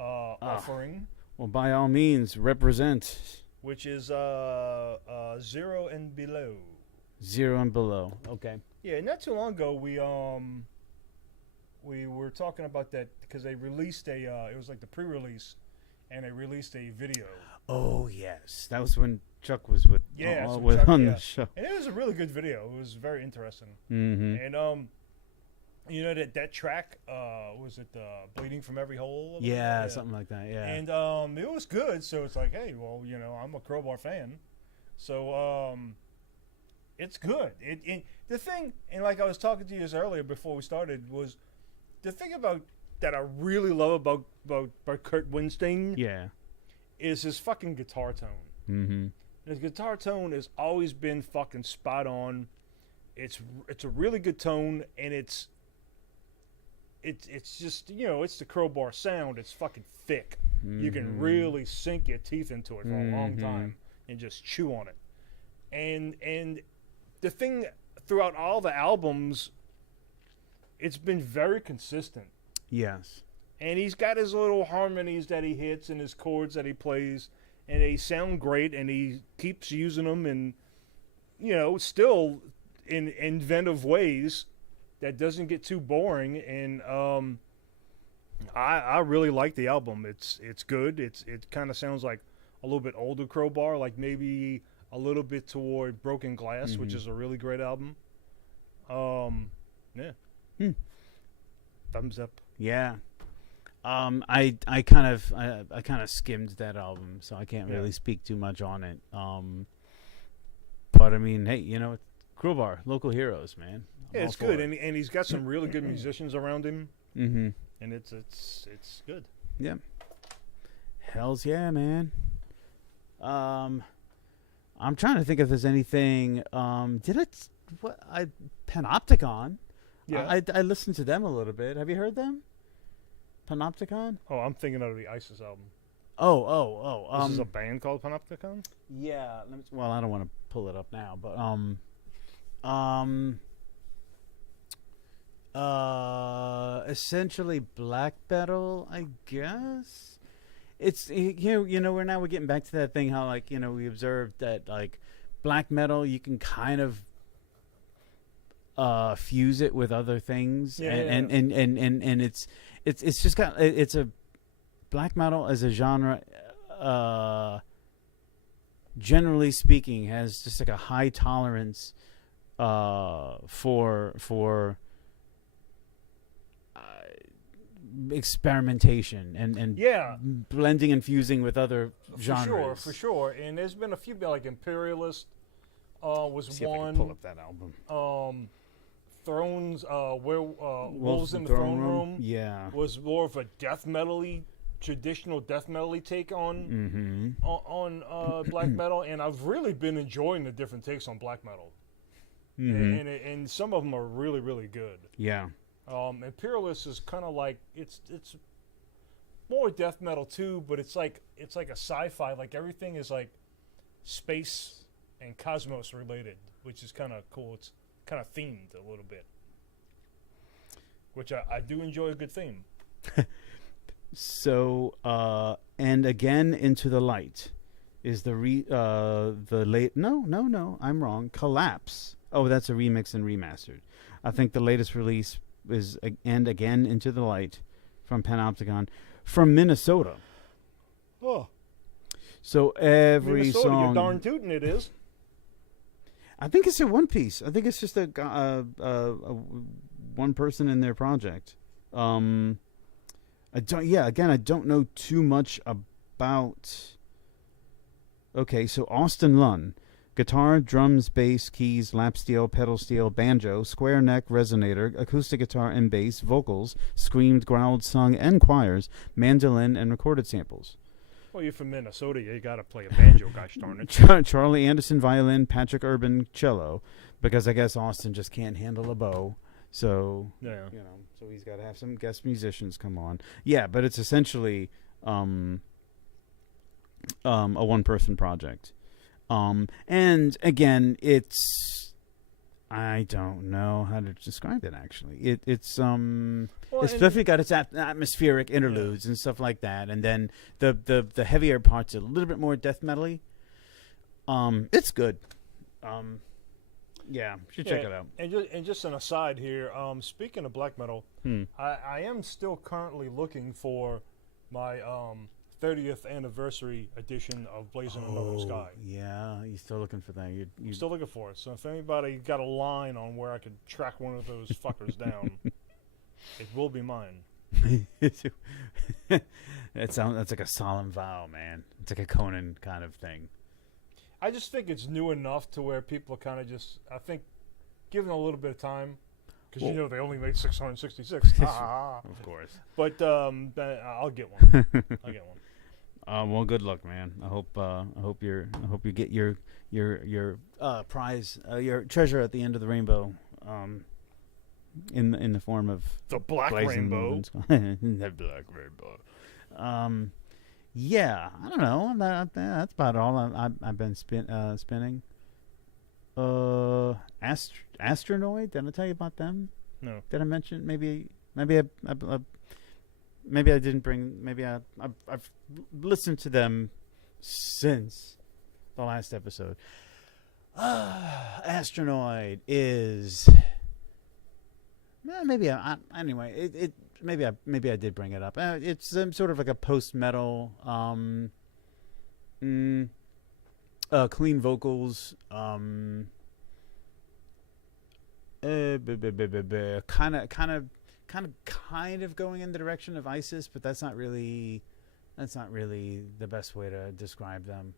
offering, Well, by all means, represent which is Zero and Below. Zero and Below. Okay. Yeah, not too long ago we were talking about that because they released it was like the pre-release, and they released a video. Oh yes, that was when Chuck was with Chuck, on the show, and it was a really good video. It was very interesting. Mm-hmm. And you know that track was it Bleeding from Every Hole? Yeah, something like that. Yeah, and it was good. So it's like, hey, well, you know, I'm a Crowbar fan, so it's good. The thing, and like I was talking to you earlier before we started, was the thing about that I really love about Kurt Winsting. Yeah, is his fucking guitar tone. Mm-hmm. His guitar tone has always been fucking spot on. It's a really good tone, and it's just, you know, it's the Crowbar sound. It's fucking thick. Mm-hmm. You can really sink your teeth into it for a long time and just chew on it. And the thing throughout all the albums, it's been very consistent. Yes. And he's got his little harmonies that he hits and his chords that he plays, and they sound great, and he keeps using them in, you know, still in inventive ways that doesn't get too boring. And I really like the album. It's good. It kind of sounds like a little bit older Crowbar, like maybe a little bit toward Broken Glass, which is a really great album. Yeah. Thumbs up. Yeah. I kind of skimmed that album, so I can't really speak too much on it. But I mean, hey, you know, Crowbar, local heroes, man. Yeah, it's good, and he's got some really good musicians around him. Mm-hmm. And it's good. Yeah. Hell's yeah, man. I'm trying to think if there's anything. Panopticon? Yeah. I listened to them a little bit. Have you heard them? Panopticon? Oh, I'm thinking of the ISIS album. Oh. This is a band called Panopticon? Yeah. Well, I don't want to pull it up now, but essentially black metal, I guess. It's you know we're getting back to that thing how, like, you know, we observed that, like, black metal, you can kind of fuse it with other things, and it's just got, it's a black metal as a genre, generally speaking, has just like a high tolerance for experimentation and blending and fusing with other genres. For sure. And there's been a few, like Imperialist was See one. if I can pull up that album. Thrones, Wolves in the Throne Room, was more of a death metal-y, traditional death metal-y take on black metal, and I've really been enjoying the different takes on black metal, and some of them are really, really good. Yeah. Imperialist is kind of like it's more death metal too, but it's like a sci-fi. Like everything is like space and cosmos related, which is kind of cool. It's kind of themed a little bit, which I do enjoy a good theme. So, and again, Into the Light is the late. No, I'm wrong. Collapse. Oh, that's a remix and remastered. I think the latest release is and again Into the Light from Panopticon from Minnesota. Oh, so every Minnesota, song. you're darn tootin' it is. I think it's a one piece. I think it's just a one person in their project. I don't know too much about. Okay, so Austin Lunn, guitar, drums, bass, keys, lap steel, pedal steel, banjo, square neck, resonator, acoustic guitar and bass, vocals, screamed, growled, sung, and choirs, mandolin, and recorded samples. Well, you're from Minnesota. You got to play a banjo, gosh darn it. Charlie Anderson, violin, Patrick Urban, cello, because I guess Austin just can't handle a bow. So, so he's got to have some guest musicians come on. Yeah, but it's essentially a one-person project. And again, I don't know how to describe it actually. It's definitely got its atmospheric interludes and stuff like that, and then the heavier parts are a little bit more death metal-y. It's good. Yeah, you should check it out. And just an aside here, speaking of black metal, I am still currently looking for my 30th anniversary edition of Blazing the Northern Sky. Yeah, you're still looking for that. I'm still looking for it. So if anybody got a line on where I could track one of those fuckers down, it will be mine. That's like a solemn vow, man. It's like a Conan kind of thing. I just think it's new enough to where people are kind of just, I think, given a little bit of time, because they only made 666. Of course. But I'll get one. Well, good luck, man. I hope you get your prize, your treasure at the end of the rainbow, in the form of the black rainbow. The black rainbow. Yeah, I don't know. That's about all I've been spinning. Astronoid. Did I tell you about them? No. Did I mention? Maybe I didn't bring. Maybe I've listened to them since the last episode. Astronoid is. Maybe anyway. Maybe I did bring it up. It's sort of like a post-metal, clean vocals, kind of going in the direction of ISIS, but that's not really the best way to describe them.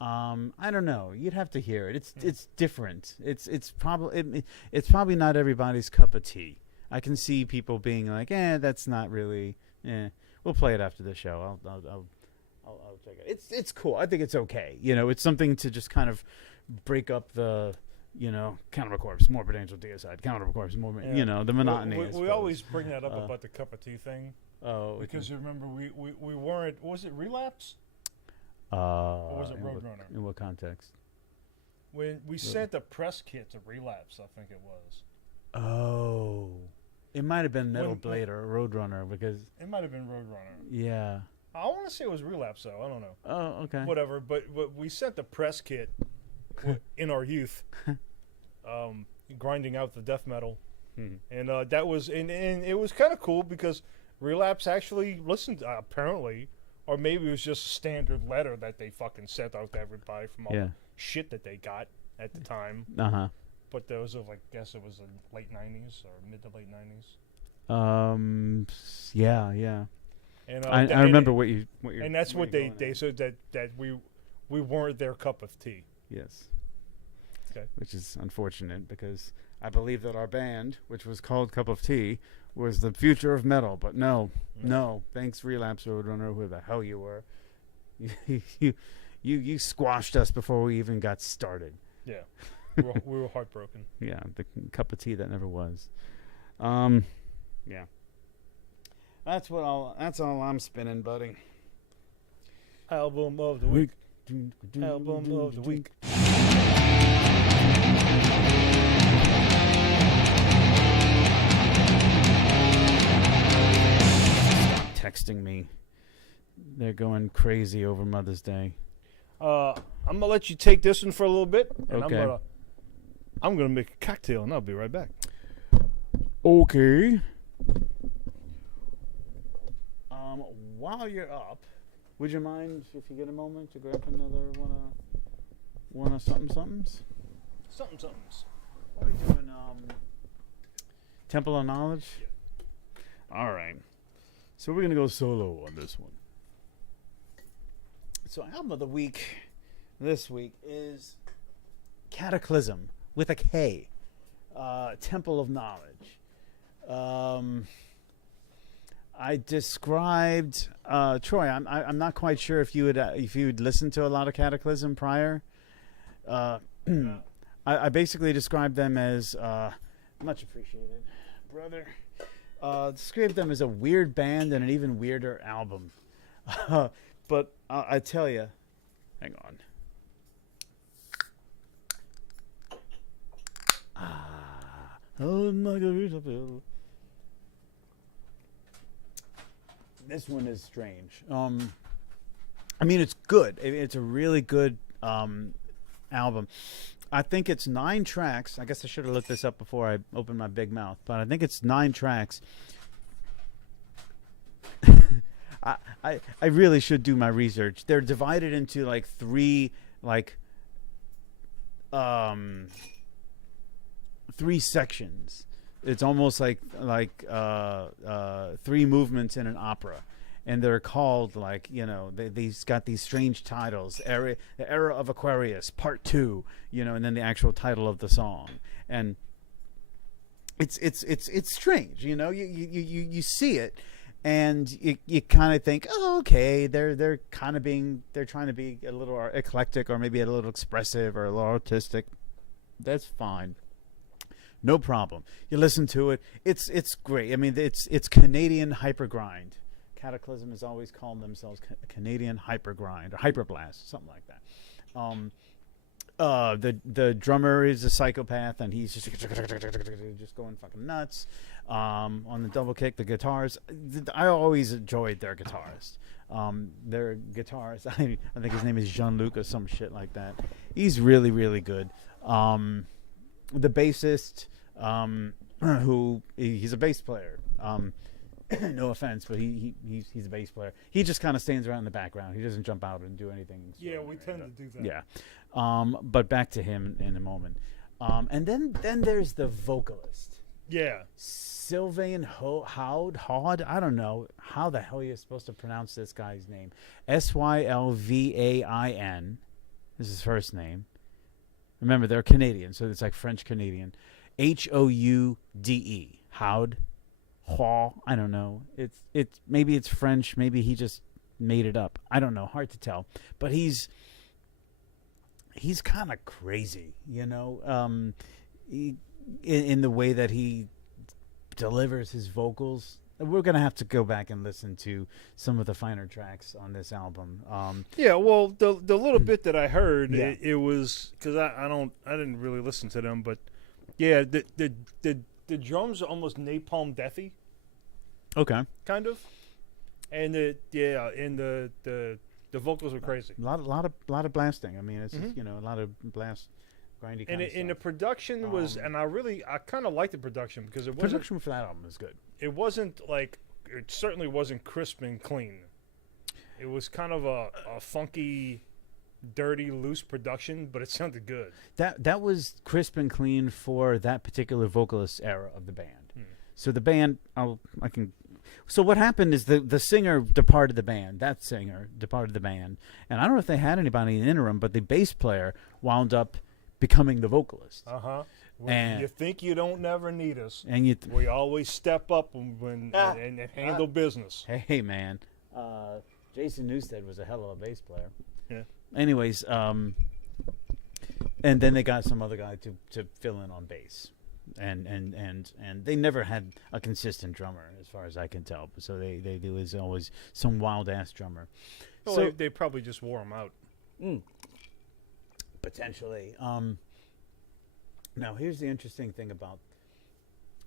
I don't know. You'd have to hear it. It's different. It's probably not everybody's cup of tea. I can see people being like, that's not really. We'll play it after the show. I'll check it. It's cool. I think it's okay. It's something to just kind of break up the, Count of a Corpse, Morbid Angel, Deicide, Count of a Corpse, the monotony. We always bring that up about the cup of tea thing. Oh, because you remember we weren't. Was it Relapse? Or was it Roadrunner? In what context? When we sent the press kit to Relapse, I think it was. Oh. It might have been Metal Blade or Roadrunner because... It might have been Roadrunner. Yeah. I want to say it was Relapse, though. I don't know. Oh, okay. Whatever. But we sent the press kit in our youth, grinding out the death metal. And that was... And it was kind of cool because Relapse actually listened, apparently, or maybe it was just a standard letter that they fucking sent out to everybody from all the shit that they got at the time. Uh-huh. But those of, I guess it was the late 90s or mid to late 90s. Yeah. And I remember what you're. And that's what they said that we weren't their cup of tea. Yes. Okay. Which is unfortunate because I believe that our band, which was called Cup of Tea, was the future of metal. But no. Thanks, Relapse Roadrunner, who the hell you were. You squashed us before we even got started. Yeah. We were heartbroken. Yeah, the cup of tea that never was. Yeah. That's all I'm spinning, buddy. Album of the week. Album of the week. Texting me. They're going crazy over Mother's Day. I'm gonna let you take this one for a little bit, and okay. I'm gonna make a cocktail, and I'll be right back. Okay. While you're up, would you mind if you get a moment to grab another one of somethings? Somethings. What are we doing? Temple of Knowledge. Yeah. All right. So we're gonna go solo on this one. So album of the week this week is Kataklysm with a K. Temple of Knowledge. I described Troy. I'm not quite sure if you would listened to a lot of Kataklysm prior. I basically described them as much appreciated, brother. Described them as a weird band and an even weirder album. But I tell you, hang on. Oh, Margarita Bill. This one is strange. I mean, it's good. It's a really good album. I think it's 9 tracks. I guess I should have looked this up before I opened my big mouth, but I think it's 9 tracks. I really should do my research. They're divided into like 3 3 sections. It's almost like 3 movements in an opera, and they're called they've got these strange titles. The Era of Aquarius, Part 2, and then the actual title of the song, and it's strange. You see it, and you kind of think, oh, okay, they're trying to be a little eclectic or maybe a little expressive or a little artistic. That's fine. No problem. You listen to it. It's great. I mean, it's Canadian hypergrind. Kataklysm has always called themselves Canadian hypergrind or hyperblast, something like that. The drummer is a psychopath, and he's just going fucking nuts. On the double kick, the guitars. I always enjoyed their guitarist. Their guitarist. I think his name is Jean-Luc or some shit like that. He's really, really good. The bassist, who he's a bass player. No offense, but he's a bass player. He just kind of stands around in the background. He doesn't jump out and do anything. Yeah, we tend to do that. Yeah, but back to him in a moment. And then there's the vocalist. Yeah, Sylvain Hod. I don't know how the hell you're supposed to pronounce this guy's name. Sylvain. This is his first name. Remember, they're Canadian, so it's like French Canadian. Houde. Howd. I don't know. It's maybe it's French. Maybe he just made it up. I don't know. Hard to tell. But he's kind of crazy, in the way that he delivers his vocals. We're going to have to go back and listen to some of the finer tracks on this album. Yeah, well, the little bit that I heard, it was because I didn't really listen to them, but yeah, the drums are almost Napalm Deathy. Okay, kind of, and the vocals were crazy. A lot of blasting. I mean, it's just, a lot of blast. Grindy kind of stuff. And the production was, and I kind of liked the production because it wasn't. Production for that album was good. It wasn't it certainly wasn't crisp and clean. It was kind of a funky, dirty, loose production, but it sounded good. That was crisp and clean for that particular vocalist era of the band. So the band, So what happened is the singer departed the band. That singer departed the band, and I don't know if they had anybody in the interim, but the bass player wound up becoming the vocalist. When you think you don't never need us, and we always step up and handle business. Hey man, Jason Newsted was a hell of a bass player. Yeah. Anyways, and then they got some other guy to fill in on bass, and they never had a consistent drummer as far as I can tell. So they do is always some wild ass drummer. Well, so they probably just wore him out. Potentially. Now, here's the interesting thing about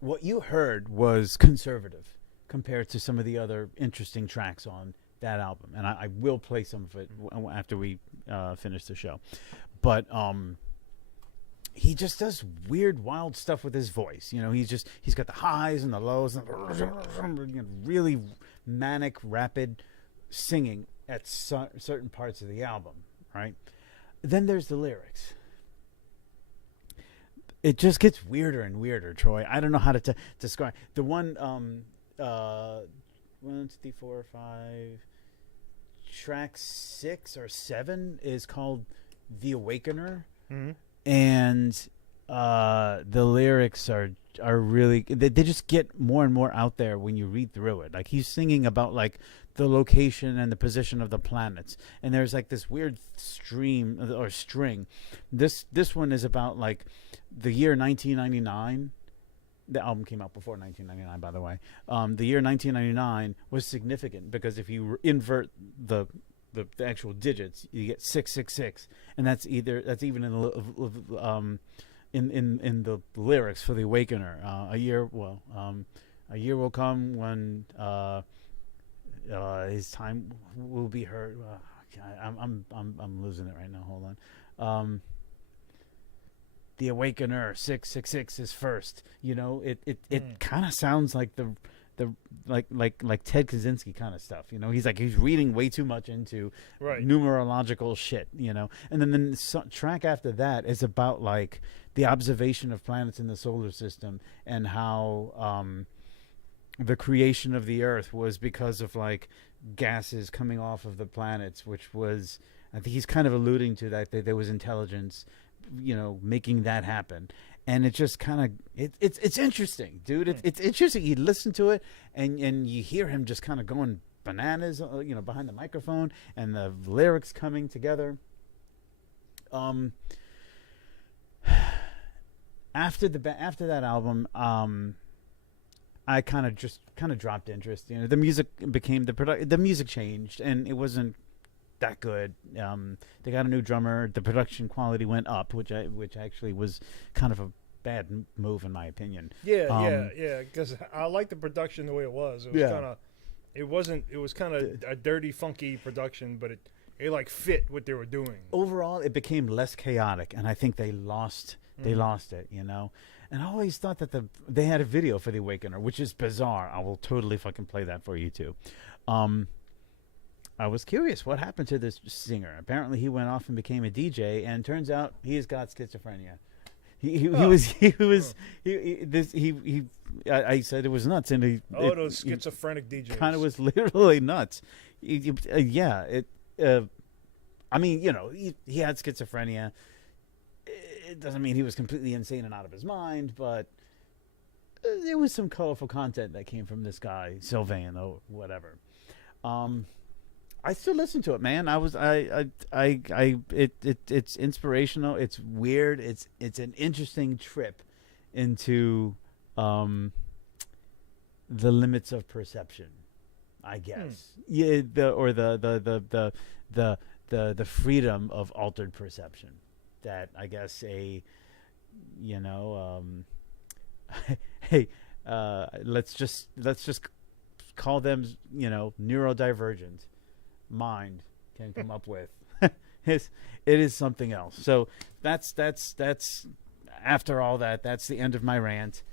what you heard was conservative compared to some of the other interesting tracks on that album, and I will play some of it after we finish the show. But he just does weird, wild stuff with his voice. He's got the highs and the lows and really manic, rapid singing at certain parts of the album, right? Then there's the lyrics. It just gets weirder and weirder, Troy. I don't know how to describe the one. 1, 2, 3, 4, 5. Track 6 or 7 is called "The Awakener," and the lyrics are really they just get more and more out there when you read through it. Like he's singing about like the location and the position of the planets, and there's like this weird stream or string. This one is about like the year 1999. The album came out before 1999, by the way. The year 1999 was significant because if you invert the actual digits, you get 666, and that's even in the lyrics for the Awakener. A year will come when his time will be heard. I'm losing it right now. Hold on. The Awakener 666 is first. You know, it kind of sounds like the like Ted Kaczynski kind of stuff. You know, he's reading way too much into numerological shit. You know, and then the track after that is about like the observation of planets in the solar system and how the creation of the Earth was because of like gases coming off of the planets, which was, I think he's kind of alluding to that there was intelligence, you know, making that happen. And it just kind of it's interesting, dude. It's interesting. You listen to it and you hear him just kind of going bananas, you know, behind the microphone, and the lyrics coming together. After that album, I kind of dropped interest. You know, the music became the music changed, and it wasn't that good. They got a new drummer. The production quality went up, which actually was kind of a bad move in my opinion. Yeah. Because I like the production the way it was. It was kind of, it was kind of a dirty, funky production, but it like fit what they were doing. Overall, it became less chaotic, and I think they lost it. You know. And I always thought that they had a video for the Awakener, which is bizarre. I will totally fucking play that for you too. I was curious what happened to this singer. Apparently, he went off and became a DJ, and turns out he's got schizophrenia. I said it was nuts, and those schizophrenic DJs kind of was literally nuts. I mean, you know, he had schizophrenia. It doesn't mean he was completely insane and out of his mind, but there was some colorful content that came from this guy, Sylvain or whatever. I still listen to it, man. It's inspirational. It's weird. It's an interesting trip into the limits of perception, I guess. Yeah, the freedom of altered perception. That I guess let's just call them, you know, neurodivergent mind can come up with. It is something else. So that's after all that's the end of my rant.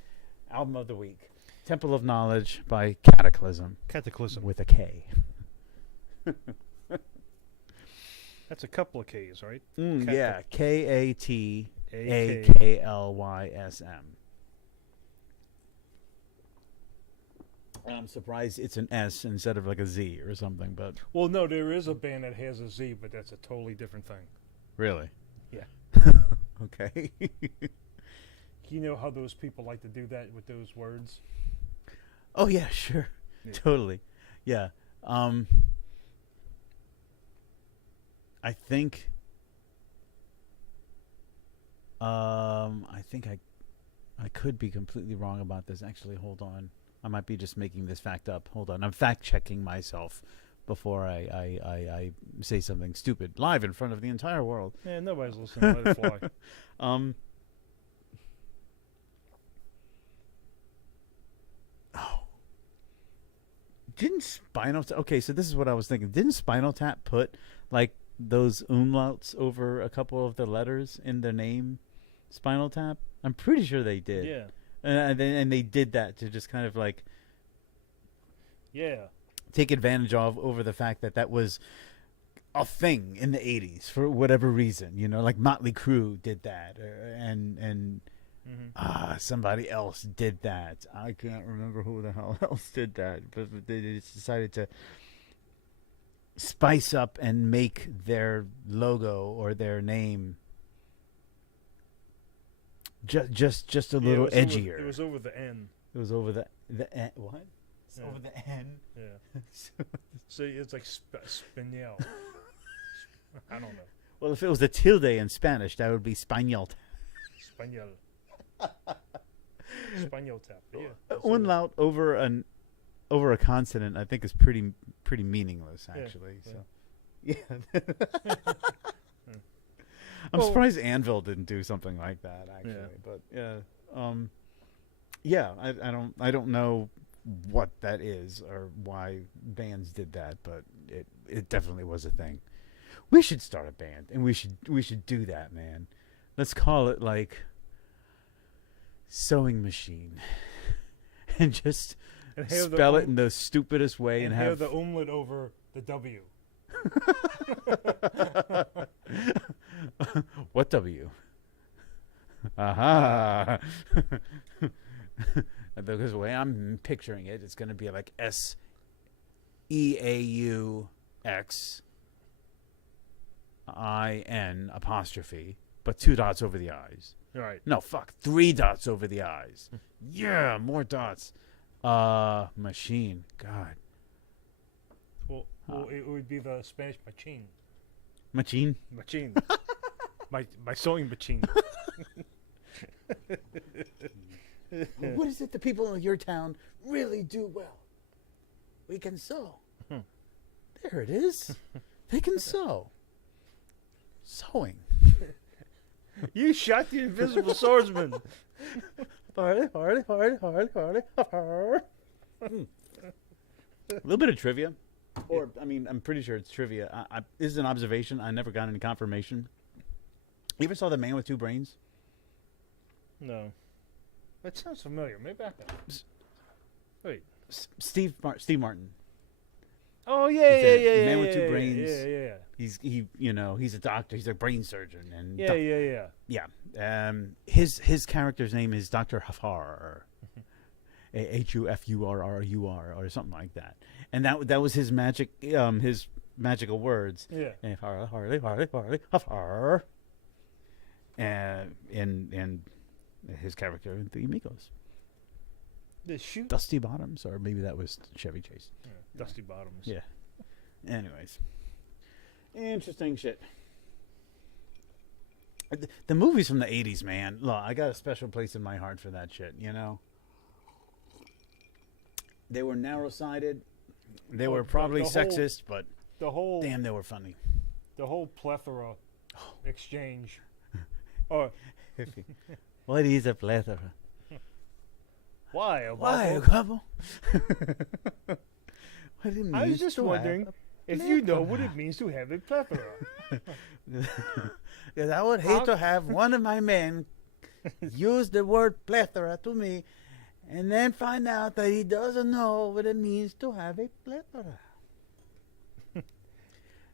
Album of the week, Temple of Knowledge by Kataklysm. Kataklysm with a K. That's a couple of K's, right? Yeah, Kataklysm. I'm surprised it's an S instead of like a Z or something, but... Well, no, there is a band that has a Z, but that's a totally different thing. Really? Yeah. Okay. You know how those people like to do that with those words? Oh, yeah, sure. Yeah. Totally. Yeah. I think I could be completely wrong about this. Actually, hold on. I might be just making this fact up. Hold on. I'm fact checking myself before I say something stupid live in front of the entire world. Yeah, nobody's listening. Let it fly. Didn't Spinal Tap... Okay, so this is what I was thinking. Didn't Spinal Tap put like those umlauts over a couple of the letters in their name? Spinal Tap? I'm pretty sure they did. Yeah. And they did that to just kind of like, take advantage of over the fact that was a thing in the 80s for whatever reason, you know, like Motley Crue did that, and somebody else did that. I can't remember who the hell else did that, but they just decided to spice up and make their logo or their name Just a little edgier. It was over the N. It was over the N. What? It's Yeah. over the N. Yeah. So it's like Spinel. I don't know. Well, if it was a tilde in Spanish, that would be Español. Spaniel. Spaniel tap. Yeah. Umlaut over a consonant, I think, is pretty meaningless, actually. Yeah. So, yeah. I'm surprised Anvil didn't do something like that, actually. Yeah. But yeah, I don't know what that is or why bands did that, but it definitely was a thing. We should start a band, and we should do that, man. Let's call it like Sewing Machine, and just spell it in the stupidest way, and have the umlaut over the W. What W? Aha! Because the way I'm picturing it, it's going to be like SEAUXIN apostrophe, but 2 dots over the I's. Right. No, 3 dots over the I's. Yeah, more dots. Machine. God. Well, it would be the Spanish machine. Machine? Machine. my sewing machine. What is it the people in your town really do well? We can sew. There it is. They can sew. Sewing. You shot the invisible swordsman. A little bit of trivia. Or, I mean, I'm pretty sure it's trivia. This is an observation. I never got any confirmation. You ever saw The Man with Two Brains? No. That sounds familiar. Maybe I can. Wait. Steve Martin. Oh, yeah. Man with Two Brains. Yeah. He's a doctor. He's a brain surgeon. And Yeah. His character's name is Dr. Hafar. Hufurrur or something like that. And that was his magical words. Yeah. And Harley, Hafar. And his character in The Amigos. The shoot. Dusty Bottoms, or maybe that was Chevy Chase. Yeah, Dusty Bottoms. Yeah. Anyways. Interesting shit. The movies from the 80s, man. Look, I got a special place in my heart for that shit, you know? They were narrow-sided. They were probably sexist, but damn, they were funny. The whole plethora exchange. Oh. What is a plethora? Why a couple? I was just wondering if you know what it means to have a plethora. Because I would hate to have one of my men use the word plethora to me and then find out that he doesn't know what it means to have a plethora.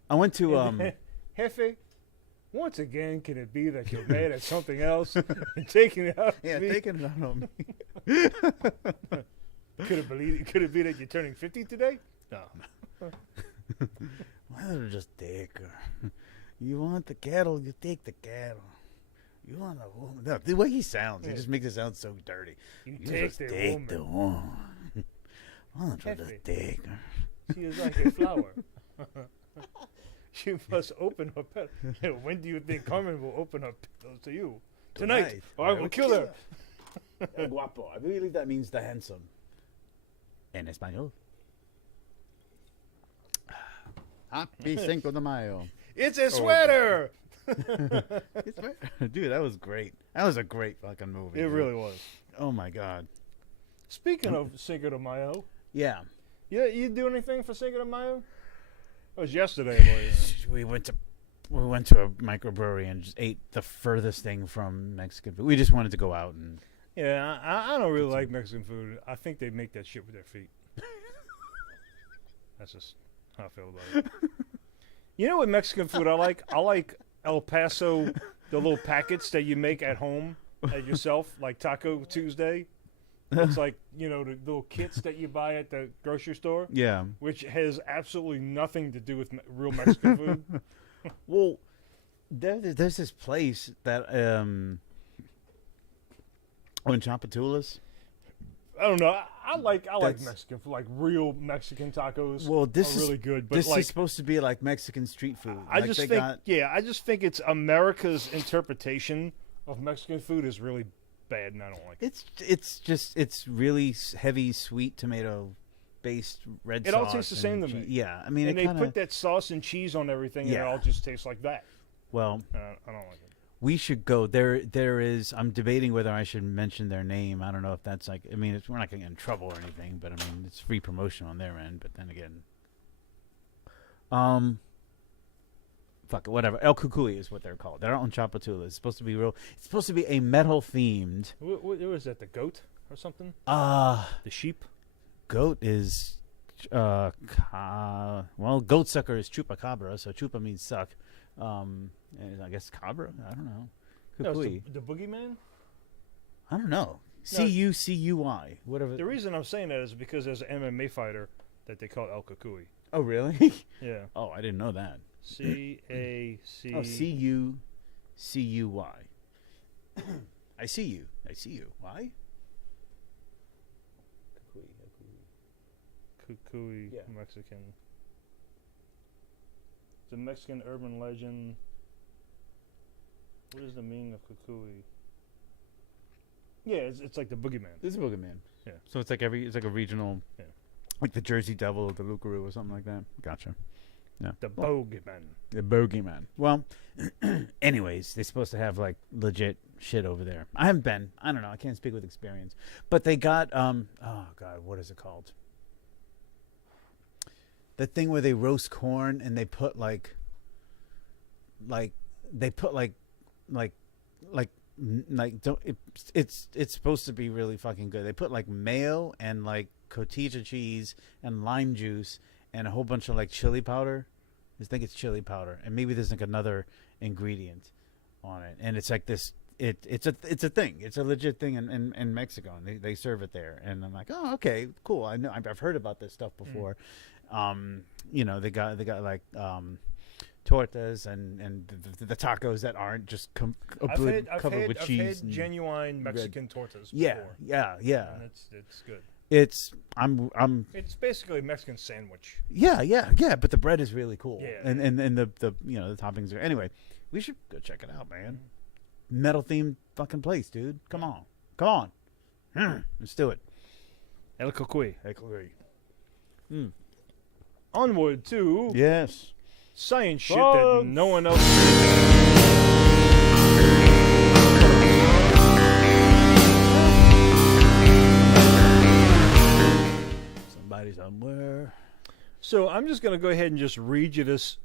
I went to Jefe, once again, can it be that you're mad at something else and taking it out on me? Taking it out on me. Could it be that you're turning 50 today? No. Why don't you just take her? You want the cattle, you take the cattle. You want a woman. No, the way he sounds, he just makes it sound so dirty. You take the woman. Why don't you just take her? She is like a flower. She must open her petals. When do you think Carmen will open her petals to you? Tonight. Or I will kill her. El guapo. I believe that means the handsome. En español. Happy Cinco de Mayo. It's a sweater! Dude, that was great. That was a great fucking movie. It really was. Oh, my God. Speaking of Cinco de Mayo. Yeah. Yeah, you do anything for Cinco de Mayo? It was yesterday. We went to a microbrewery and just ate the furthest thing from Mexican food. We just wanted to go out and... Yeah, I don't really like Mexican food. I think they make that shit with their feet. That's just how I feel about it. You know what Mexican food I like? I like El Paso, the little packets that you make at home at yourself, like Taco Tuesday. It's like, the little kits that you buy at the grocery store. Yeah. Which has absolutely nothing to do with real Mexican food. Well, there's this place that Oh, and Chapatulas? I don't know. I like Mexican food, like real Mexican tacos. Well, this are is really good. But this like, is supposed to be like Mexican street food. I like just they think, got, I just think it's America's interpretation of Mexican food is really bad, and I don't like it. it's really heavy, sweet tomato based red sauce. It all tastes the same to me. Yeah, I mean, And it they kinda, put that sauce and cheese on everything, and it Yeah. all just tastes like that. well, I don't like it. we should go there. There is. I'm debating whether I should mention their name. I don't know if that's like. I mean, we're not gonna get in trouble or anything, but I mean, it's free promotion on their end. But then again, fuck it, whatever. El Cucuy is what they're called. They're on Chapatula. It's supposed to be real. It's supposed to be a metal themed. What was that? The goat or something? The sheep? goat is, well, goat sucker is chupacabra. So chupa means suck. And I guess cabra. I don't know. No, Cucuy. it's the boogeyman? I don't know. Cucuy. Whatever. The reason I'm saying that is because there's an MMA fighter that they call El Cucuy. Oh, really? Yeah. Oh, I didn't know that. C-A-C... Oh, C-U-C-U-Y. I see you. I see you. Why? Cucuy, Yeah. Mexican. It's a Mexican urban legend. What is the meaning of Cucuy? Yeah, it's like the boogeyman. This is Boogeyman. Yeah. So it's like a regional, Yeah. like the Jersey Devil, the Lucaroo, or something like that. Gotcha. Yeah. The boogeyman. The Bogeyman. Well, anyways, they're supposed to have like legit shit over there. I haven't been. I don't know. I can't speak with experience. But they got oh god, what is it called? The thing where they roast corn and they put like don't it's supposed to be really fucking good. They put like mayo and like cotija cheese and lime juice and a whole bunch of like chili powder. I think it's chili powder, and maybe there's like another ingredient on it, and it's like this. It's a thing. It's a legit thing in Mexico, and they serve it there. And I'm like, oh, okay, cool. I know I've heard about this stuff before. You know, they got like tortas and the tacos that aren't just covered with cheese. I've had genuine Mexican tortas before. Yeah. And it's good. It's basically a Mexican sandwich. Yeah, but the bread is really cool. Yeah. And the you know, the toppings are anyway. We should go check it out, man. Metal themed fucking place, dude. Come on. Let's do it. El Cucuy. El Cucuy. Onward to Yes. science shit that no one else. Somebody somewhere. So I'm just gonna go ahead and just read you this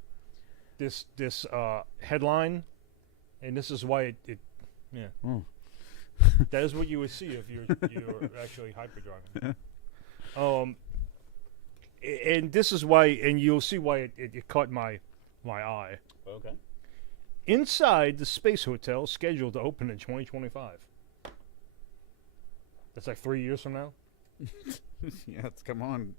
headline, and this is why it that is what you would see if you're actually hyperdriving. And this is why, and you'll see why it caught my eye. Okay. Inside the space hotel scheduled to open in 2025. That's like 3 years from now. Yeah, come on.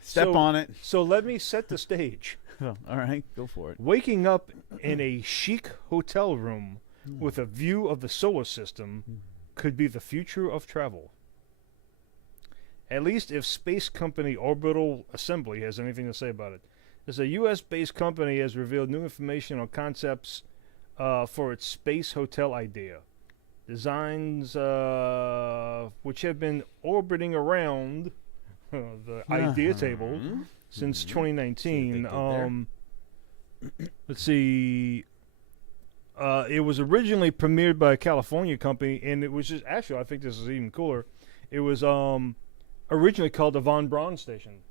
Step on it. So let me set the stage. Oh, all right, go for it. Waking up in a chic hotel room with a view of the solar system could be the future of travel. At least if space company Orbital Assembly has anything to say about it. As a U.S.-based company has revealed new information on concepts for its space hotel idea. Designs which have been orbiting around the idea table since 2019. Let's see. It was originally premiered by a California company, and it was just actually, I think this is even cooler. It was originally called the Von Braun Station.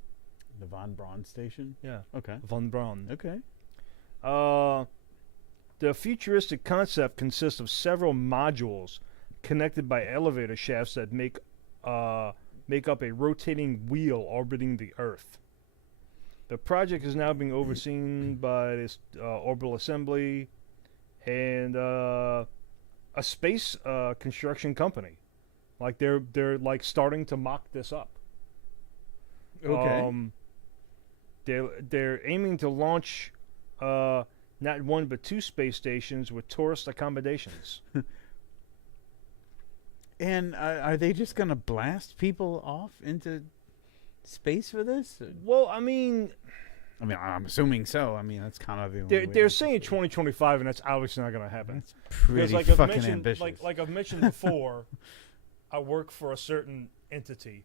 The Von Braun Station? Yeah. Okay. Von Braun. Okay. The futuristic concept consists of several modules connected by elevator shafts that make up a rotating wheel orbiting the Earth. The project is now being overseen by this Orbital Assembly and a space construction company. Like they're like starting to mock this up. Okay. They're aiming to launch not one but 2 space stations with tourist accommodations. And are they just going to blast people off into space for this? Well, I mean, I'm assuming so. I mean, that's kind of the only way they're saying 2025, and that's obviously not going to happen. That's pretty like fucking ambitious. Like I've mentioned before, I work for a certain entity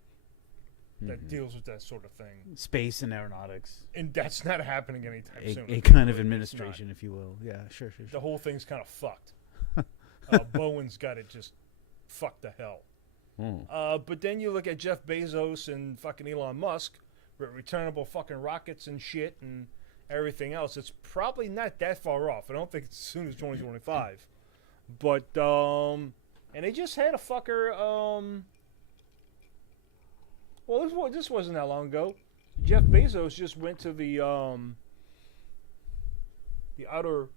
that deals with that sort of thing. Space and aeronautics. And that's not happening anytime soon. A kind of administration, if you will. Yeah, sure. The whole thing's kind of fucked. Bowen's got it just fucked to hell. But then you look at Jeff Bezos and fucking Elon Musk with returnable fucking rockets and shit and everything else. It's probably not that far off. I don't think it's as soon as 2025. But, and they just had a fucker, well, this wasn't that long ago. Jeff Bezos just went to the outer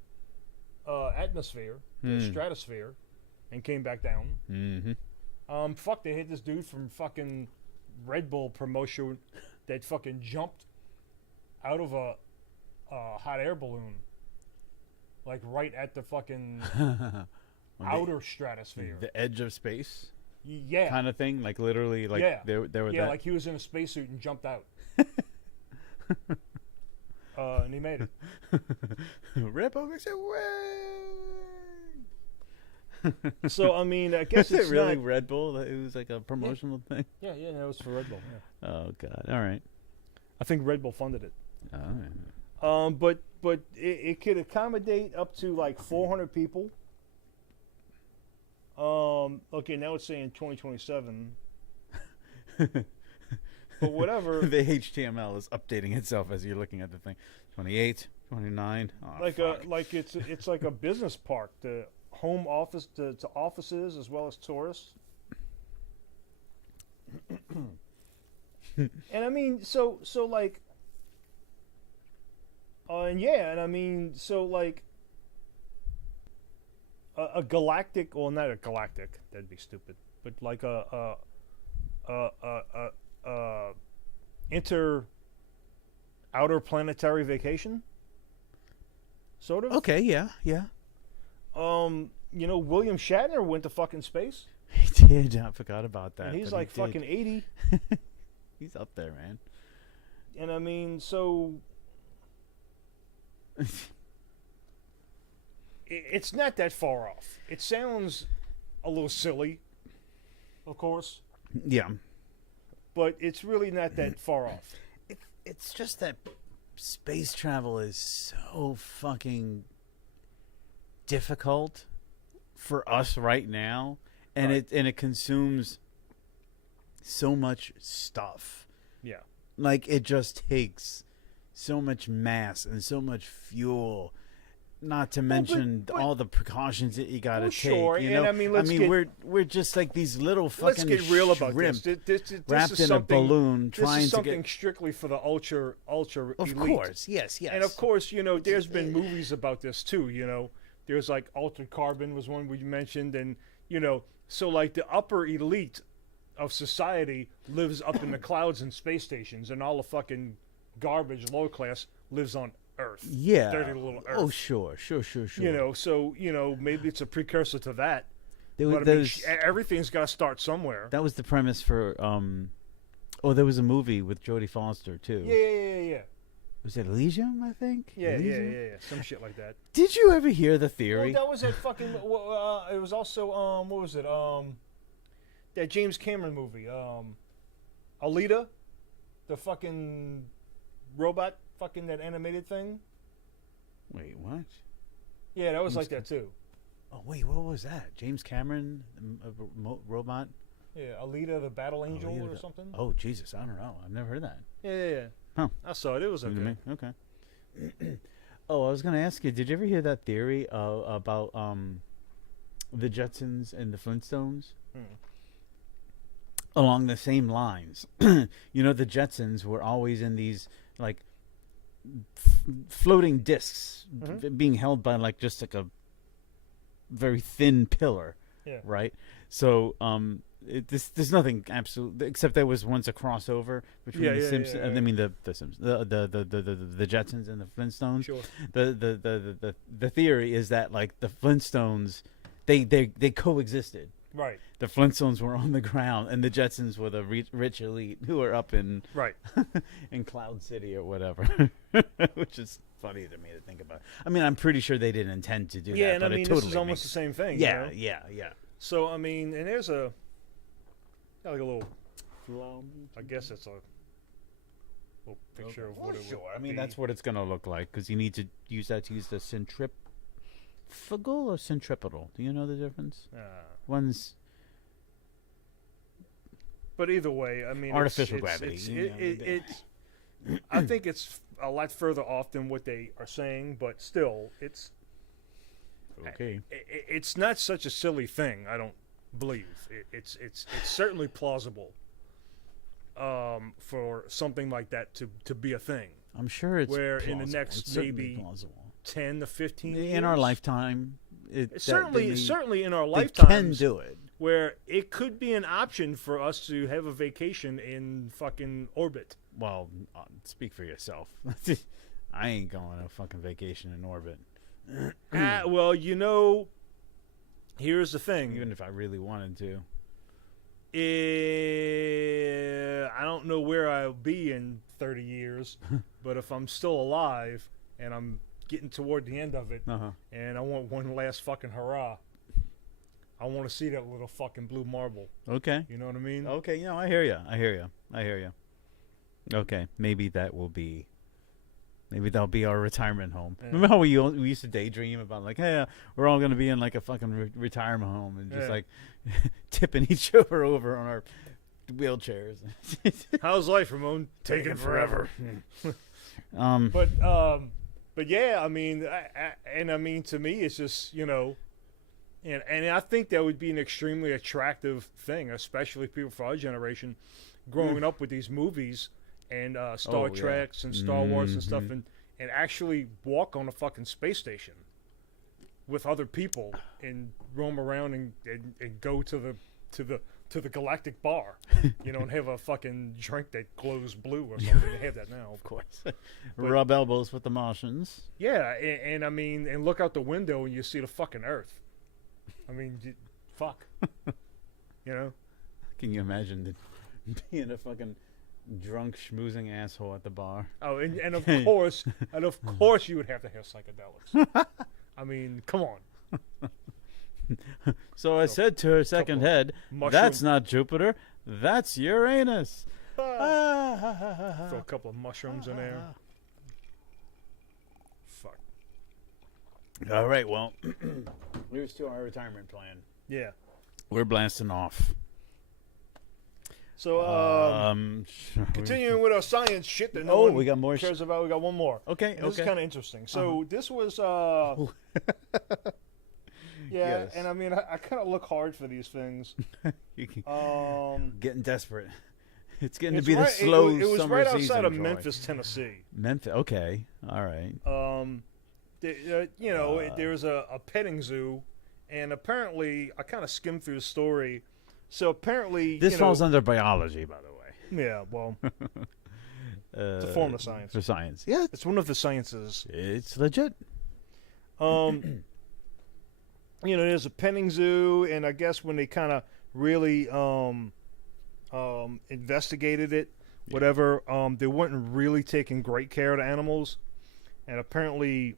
atmosphere, the stratosphere, and came back down. Fuck, they hit this dude from fucking Red Bull promotion that fucking jumped out of a hot air balloon, like right at the fucking outer stratosphere, the edge of space. Yeah, kind of thing, like literally, like they were that. Like he was in a spacesuit and jumped out. And he made it. Red Bull makes it way. So I mean, I guess it's really not Red Bull. It was like a promotional thing. Yeah, that was for Red Bull. Yeah. Oh God! All right. I think Red Bull funded it. Oh. But it could accommodate up to like 400 people. Okay, now it's saying 2027. But whatever. The HTML is updating itself as you're looking at the thing. 28, 29. Oh, it's like a business park. The home office to offices as well as tourists. And I mean, so like, and I mean, so like, a galactic, well, not a galactic, that'd be stupid, but like a outer planetary vacation, sort of. Okay, yeah. William Shatner went to fucking space. He did. I forgot about that. And he's like fucking 80. He's up there, man. And I mean, so it's not that far off. It sounds a little silly, of course. Yeah. But it's really not that far off. It's just that space travel is so fucking difficult for us right now, and it consumes so much stuff. Yeah. Like, it just takes so much mass and so much fuel. Not to mention all the precautions that you gotta take. Sure. You know? And I mean, we're just like these little fucking. Let's get real about this. This wrapped is in a balloon, trying this is to something get strictly for the ultra elite. Of course, yes. And of course, there's been movies about this too. There's like Altered Carbon was one we mentioned, and so like the upper elite of society lives up in the clouds and space stations, and all the fucking garbage low class lives on Earth. Yeah. Dirty little Earth. Oh, sure. So maybe it's a precursor to that. But everything's got to start somewhere. That was the premise for. There was a movie with Jodie Foster too. Yeah. Was it Elysium? I think. Yeah. Some shit like that. Did you ever hear the theory? Well, that was that fucking. It was also what was it? That James Cameron movie. Alita, the fucking robot. Fucking that animated thing. Wait, what? Yeah, that was like that too. Oh wait, what was that? James Cameron, robot? Yeah, Alita the Battle Angel or something. Oh Jesus, I don't know. I've never heard that. Yeah. Huh? I saw it. It was okay. Okay. Oh, I was gonna ask you. Did you ever hear that theory about the Jetsons and the Flintstones? Along the same lines, the Jetsons were always in these like floating discs being held by like just like a very thin pillar, right? So there's nothing absolute except there was once a crossover between the Simpsons. I mean the Simpsons, the Jetsons and the Flintstones. Sure. The theory is that like the Flintstones, they coexisted. Right. The Flintstones were on the ground, and the Jetsons were the rich elite who are up in in Cloud City or whatever, which is funny to me to think about. I mean, I'm pretty sure they didn't intend to do that. Yeah, and but I mean, totally this is almost the same thing. Yeah, you know? yeah. So I mean, and there's got like a little, I guess it's a little picture of what it would I mean, be. that's what it's gonna look like because you need to use the centrifugal or centripetal. Do you know the difference? One's. But either way, I mean, artificial gravity. I think it's a lot further off than what they are saying, but still, it's okay. It's not such a silly thing. I don't believe it's certainly plausible for something like that to be a thing. I'm sure it's where plausible. in the next maybe plausible. 10 to 15 years in our lifetime. Certainly in our they lifetimes can do it. Where it could be an option for us to have a vacation in fucking orbit. Well, speak for yourself. I ain't going on a fucking vacation in orbit. Well, you know, here's the thing. Even if I really wanted to. I don't know where I'll be in 30 years, but if I'm still alive and I'm getting toward the end of it, and I want one last fucking hurrah, I want to see that little fucking blue marble. Okay. You know what I mean? Okay, I hear you. Okay, maybe that'll be our retirement home. Yeah. Remember how we used to daydream about like, hey, we're all going to be in like a fucking retirement home and just like tipping each other over on our wheelchairs. How's life, Ramon? Taking forever. But yeah, I mean, I mean, to me, it's just, you know, and I think that would be an extremely attractive thing, especially people for our generation, growing up with these movies and Star Treks and Star Wars and stuff, and actually walk on a fucking space station with other people and roam around and go to the galactic bar, you know, and have a fucking drink that glows blue or something. They have that now, of course. Rub elbows with the Martians. Yeah, and I mean, and look out the window and you see the fucking Earth. I mean, fuck. You know? Can you imagine being a fucking drunk schmoozing asshole at the bar? Oh, and of course, you would have to have psychedelics. I mean, come on. So I said to her second head, that's not Jupiter, that's Uranus. Throw a couple of mushrooms in there. Fuck. All right, well, here's to our retirement plan. Yeah. We're blasting off. So, continuing with our science shit that no one we got more cares about. We got one more. Okay, This is kind of interesting. So this was, yeah, and I mean, I kind of look hard for these things. Getting desperate. It's getting to be the slow summer season. It was right outside of Memphis, Tennessee. Memphis, okay, all right. You know, there was a petting zoo, and apparently, I kind of skimmed through the story. So apparently, this falls under biology, by the way. Yeah, well, it's a form of science. For science, yeah, it's one of the sciences. It's legit. You know, there's a petting zoo, and I guess when they kind of really investigated it, whatever, they weren't really taking great care of the animals, and apparently,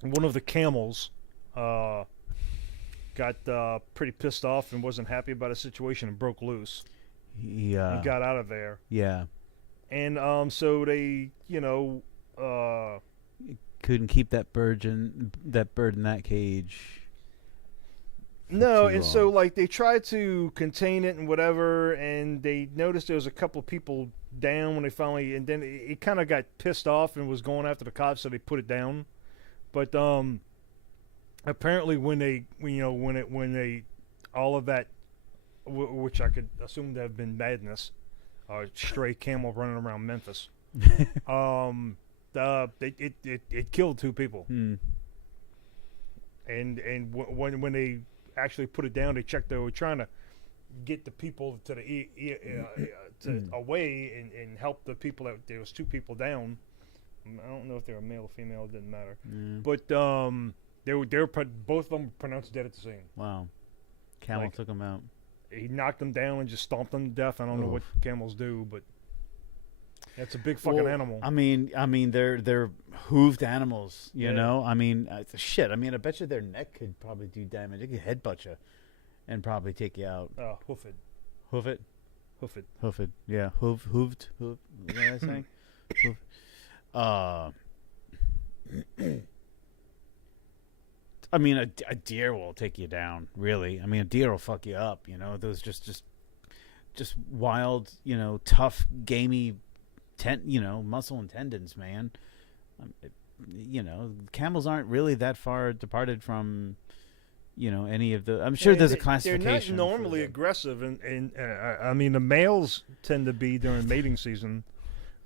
one of the camels got pretty pissed off and wasn't happy about the situation and broke loose. Yeah. He got out of there. Yeah. And so they, you know, couldn't keep that bird in that cage. No, and so like they tried to contain it and whatever, and they noticed there was a couple of people down when they finally, and then it kind of got pissed off and was going after the cops, so they put it down. But apparently when they all of that, which I could assume to have been madness, stray camel running around Memphis, it killed 2 people. Hmm. And when they actually put it down. They checked. They were trying to get the people to the away and help the people that there was 2 people down. I don't know if they were male or female. It didn't matter. But they were both of them pronounced dead at the scene. Wow. Camel took them out. He knocked them down and just stomped them to death. I don't know what camels do, but that's a big fucking animal. I mean, they're hooved animals. You know. I mean, shit. I mean, I bet you their neck could probably do damage. It could headbutt you, and probably take you out. Hoof it. Hoof it. Hoof it. Hoof it. Yeah. Hooved. What did I say? I mean, a deer will take you down. Really. I mean, a deer will fuck you up. You know, those just wild, you know, tough, gamey, muscle and tendons, man. You know, camels aren't really that far departed from, you know, any of the. I'm sure there's a classification. They're not normally aggressive, and I mean, the males tend to be during mating season,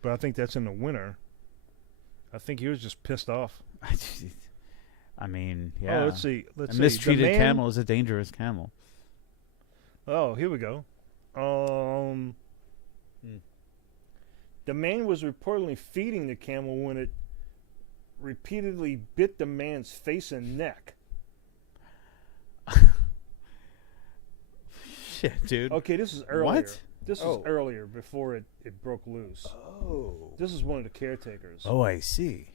but I think that's in the winter. I think he was just pissed off. I mean, yeah. Oh, let's see. A mistreated camel is a dangerous camel. Oh, here we go. The man was reportedly feeding the camel when it repeatedly bit the man's face and neck. Shit, dude. Okay, this is earlier. What? This is earlier, before it broke loose. Oh. This is one of the caretakers. Oh, I see.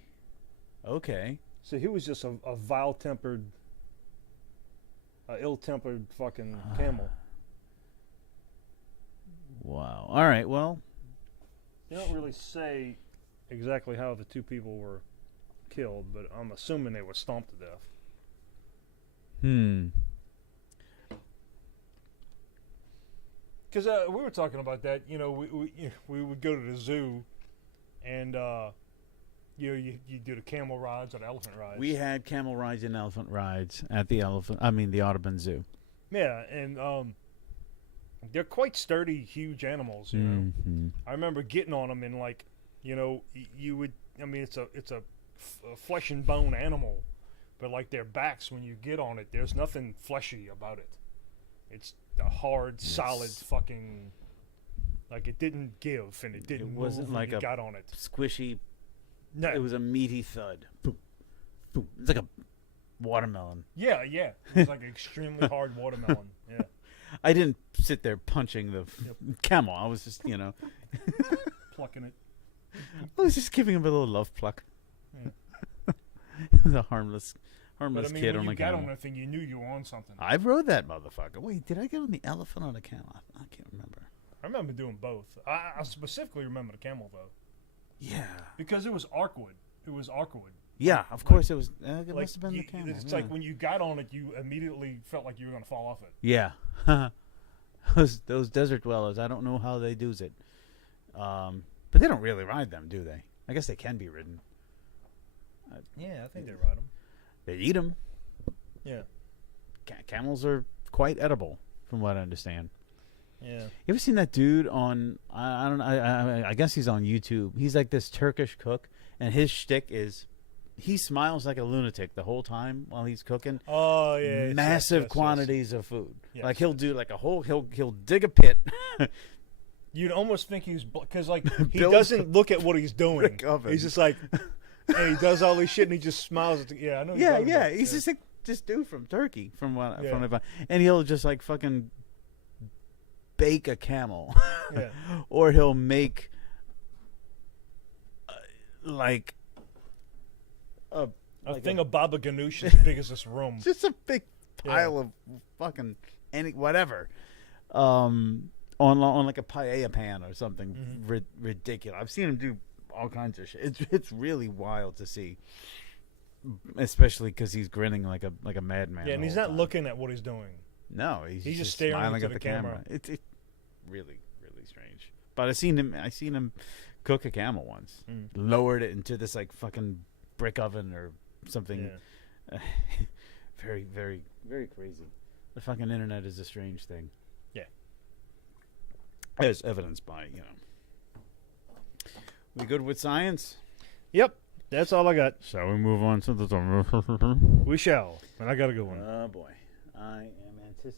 Okay. So he was just a vile-tempered, ill-tempered fucking camel. Wow. All right, well. They don't really say exactly how the 2 people were killed, but I'm assuming they were stomped to death. Because we were talking about that, you know, we would go to the zoo, and you do the camel rides or the elephant rides. We had camel rides and elephant rides at the Audubon Zoo. Yeah, and they're quite sturdy, huge animals. You know, I remember getting on them and like, you know, you would. I mean, it's a flesh and bone animal, but like their backs, when you get on it, there's nothing fleshy about it. It's a hard, solid fucking. Like it didn't give and it didn't. It wasn't move like when you got on it. Squishy. No, it was a meaty thud. Boom, boom. It's like a watermelon. Yeah. It was like an extremely hard watermelon. Yeah. I didn't sit there punching the camel. I was just, you know, plucking it. I was just giving him a little love pluck. Yeah. It was a harmless but, I mean, kid when on you a got camel. on that thing, you knew you were on something. I rode that motherfucker. Wait, did I get on the elephant or the camel? I can't remember. I remember doing both. I specifically remember the camel though. Yeah. Because it was Arkwood. It was Arkwood. Yeah, of course it was. It must have been the camel. It's like when you got on it, you immediately felt like you were going to fall off it. Yeah. Those desert dwellers, I don't know how they do it. But they don't really ride them, do they? I guess they can be ridden. Yeah, I think they ride them. They eat them. Yeah. Camels are quite edible, from what I understand. Yeah. You ever seen that dude on? I don't know. I guess he's on YouTube. He's like this Turkish cook, and his shtick is he smiles like a lunatic the whole time while he's cooking. Oh yeah. Massive quantities of food. Yes. Like he'll do like a whole. He'll dig a pit. You'd almost think he's because like he doesn't look at what he's doing. He's just like, hey, he does all this shit and he just smiles. At I know. Yeah. He's just like this dude from Turkey, from and he'll just like fucking bake a camel, or he'll make like a thing of baba ganoush as big as this room. Just a big pile of fucking whatever. On like a paella pan or something ridiculous. I've seen him do all kinds of shit. It's really wild to see, especially because he's grinning like a madman. Yeah, and he's not looking at what he's doing. No, he's just staring into at the camera. It's really, really strange. But I seen him cook a camel once. Lowered it into this like fucking brick oven or something. Yeah. Very, very, very crazy. The fucking internet is a strange thing. Yeah. As evidenced by, We good with science? Yep. That's all I got. Shall we move on to the... We shall. And I got a good one. Oh, boy. I am Yeah,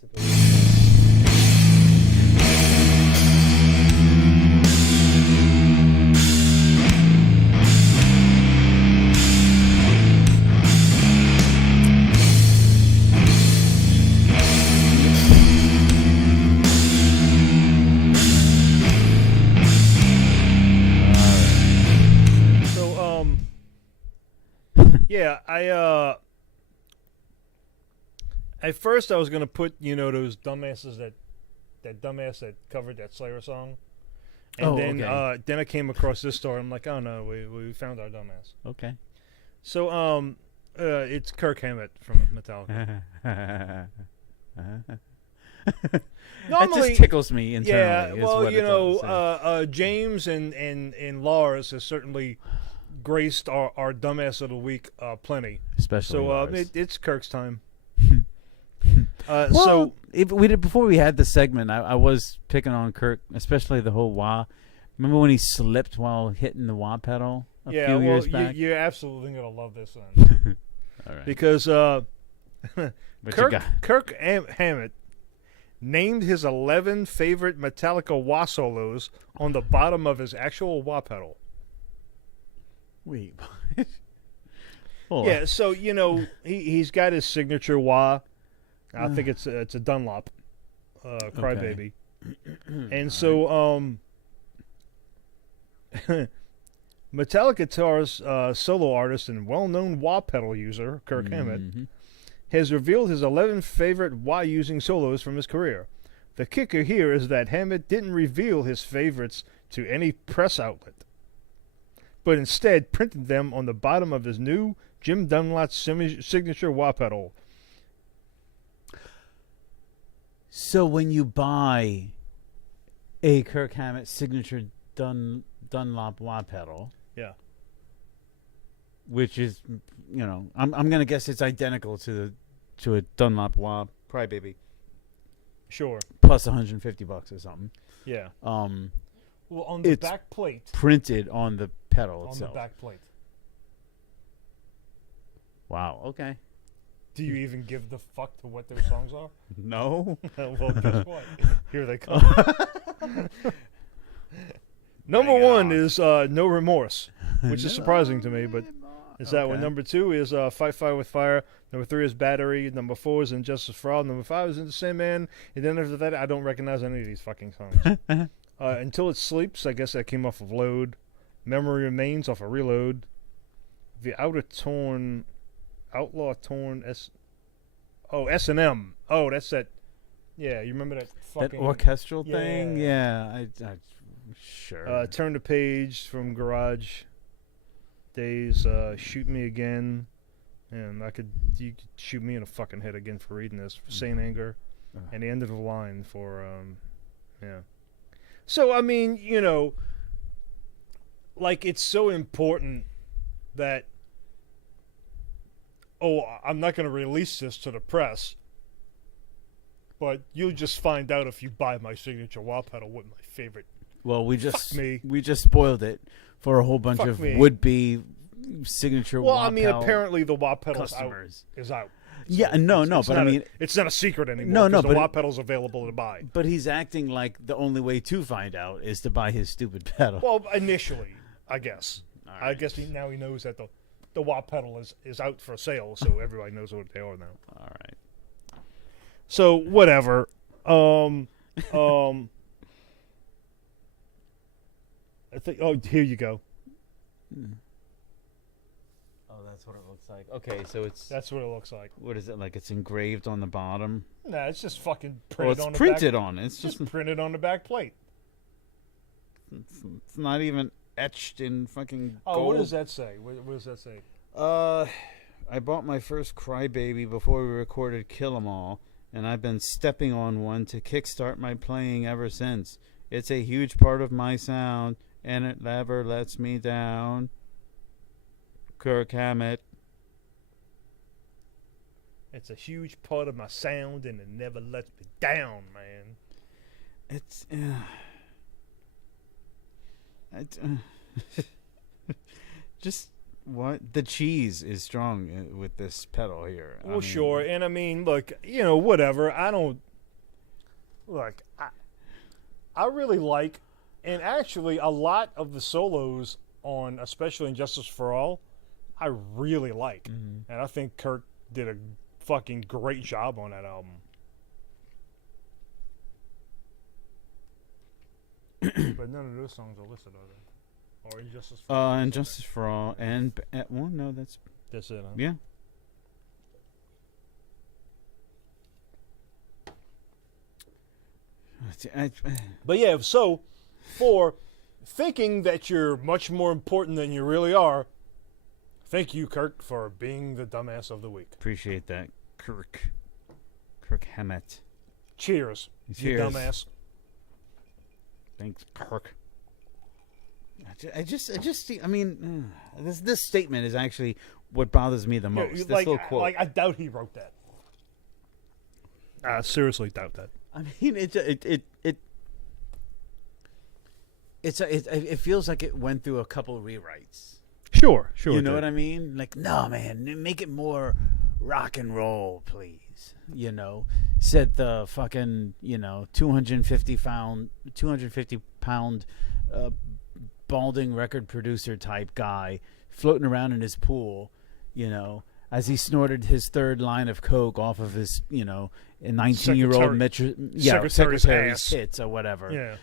at first I was gonna put those dumbasses that dumbass that covered that Slayer song, and then I came across this story. I'm like, oh no, we found our dumbass. Okay. So it's Kirk Hammett from Metallica. Normally, that just tickles me internally. Yeah, well, James and Lars has certainly graced our dumbass of the week plenty. Especially so it's Kirk's time. Well, before we had the segment, I was picking on Kirk, especially the whole wah. Remember when he slipped while hitting the wah pedal a few years back? You're absolutely gonna love this then. All right. Because Kirk Hammett named his 11 favorite Metallica wah solos on the bottom of his actual wah pedal. Wait. Yeah, so he's got his signature wah. I think it's a Dunlop, Crybaby, and so Metallica guitarist, solo artist, and well-known wah pedal user Kirk Hammett has revealed his 11 favorite wah-using solos from his career. The kicker here is that Hammett didn't reveal his favorites to any press outlet, but instead printed them on the bottom of his new Jim Dunlop signature wah pedal. So when you buy a Kirk Hammett signature Dunlop wah pedal, yeah, which is, I'm gonna guess it's identical to a Dunlop wah Crybaby. Sure. Plus $150 or something. Yeah. Well, on the back plate, printed on the pedal itself. On the back plate. Wow. Okay. Do you even give the fuck to what their songs are? No. Well, guess what? Here they come. Number one is No Remorse, which is surprising to me, but it's that one. Number two is Fight Fire with Fire. Number three is Battery. Number four is Injustice for All. Number five is In the Same Man. And then after that, I don't recognize any of these fucking songs. Until It Sleeps, I guess that came off of Load. Memory Remains off of Reload. The Outlaw Torn S&M. Oh, that's that. Yeah, you remember that fucking... That orchestral thing? Yeah. Sure. Turn the Page from Garage Days. Shoot Me Again. And you could shoot me in the fucking head again for reading this. Sane Anger. And the end of the line for, yeah. So, I mean, like, it's so important that, I'm not going to release this to the press, but you'll just find out if you buy my signature wah pedal what my favorite. Well, we just spoiled it for a whole bunch of would-be signature wah pedal. Well, I mean, apparently the wah pedal is out. Yeah, so but I mean... It's not a secret anymore because the wah pedal's available to buy. But he's acting like the only way to find out is to buy his stupid pedal. Well, initially, I guess. Right. I guess now he knows that the wah pedal is out for sale, so everybody knows what they are now. All right. So, whatever. I think... Oh, here you go. That's what it looks like. Okay, so that's what it looks like. What is it like? It's engraved on the bottom. Nah, it's just fucking printed on the printed back. on it. It's just printed on the back plate. It's not even etched in fucking gold. Oh, what does that say? What does that say? I bought my first Crybaby before we recorded Kill 'Em All, and I've been stepping on one to kickstart my playing ever since. It's a huge part of my sound, and it never lets me down. Kirk Hammett. It's a huge part of my sound, and it never lets me down, man. It's just What? The cheese is strong with this pedal here. Well, sure. And I mean, look, whatever. I don't. Look, I really like, and actually, a lot of the solos on, especially in Justice for All, I really like. Mm-hmm. And I think Kirk did a fucking great job on that album. But none of those songs are listed, are they? Or Injustice for All? Injustice for All. And, well, no, that's it, huh? Yeah. But yeah, so for thinking that you're much more important than you really are, thank you, Kirk, for being the dumbass of the week. Appreciate that, Kirk. Kirk Hammett. Cheers, you dumbass. Thanks, Kirk. I mean, this statement is actually what bothers me the most. This little quote. I doubt he wrote that. I seriously doubt that. I mean, it feels like it went through a couple rewrites. Sure. You know what I mean? Like, no, man, make it more rock and roll, please. Said the fucking 250 pound balding record producer type guy floating around in his pool, as he snorted his third line of coke off of his, a 19-year-old secretary's hits or whatever. Yeah.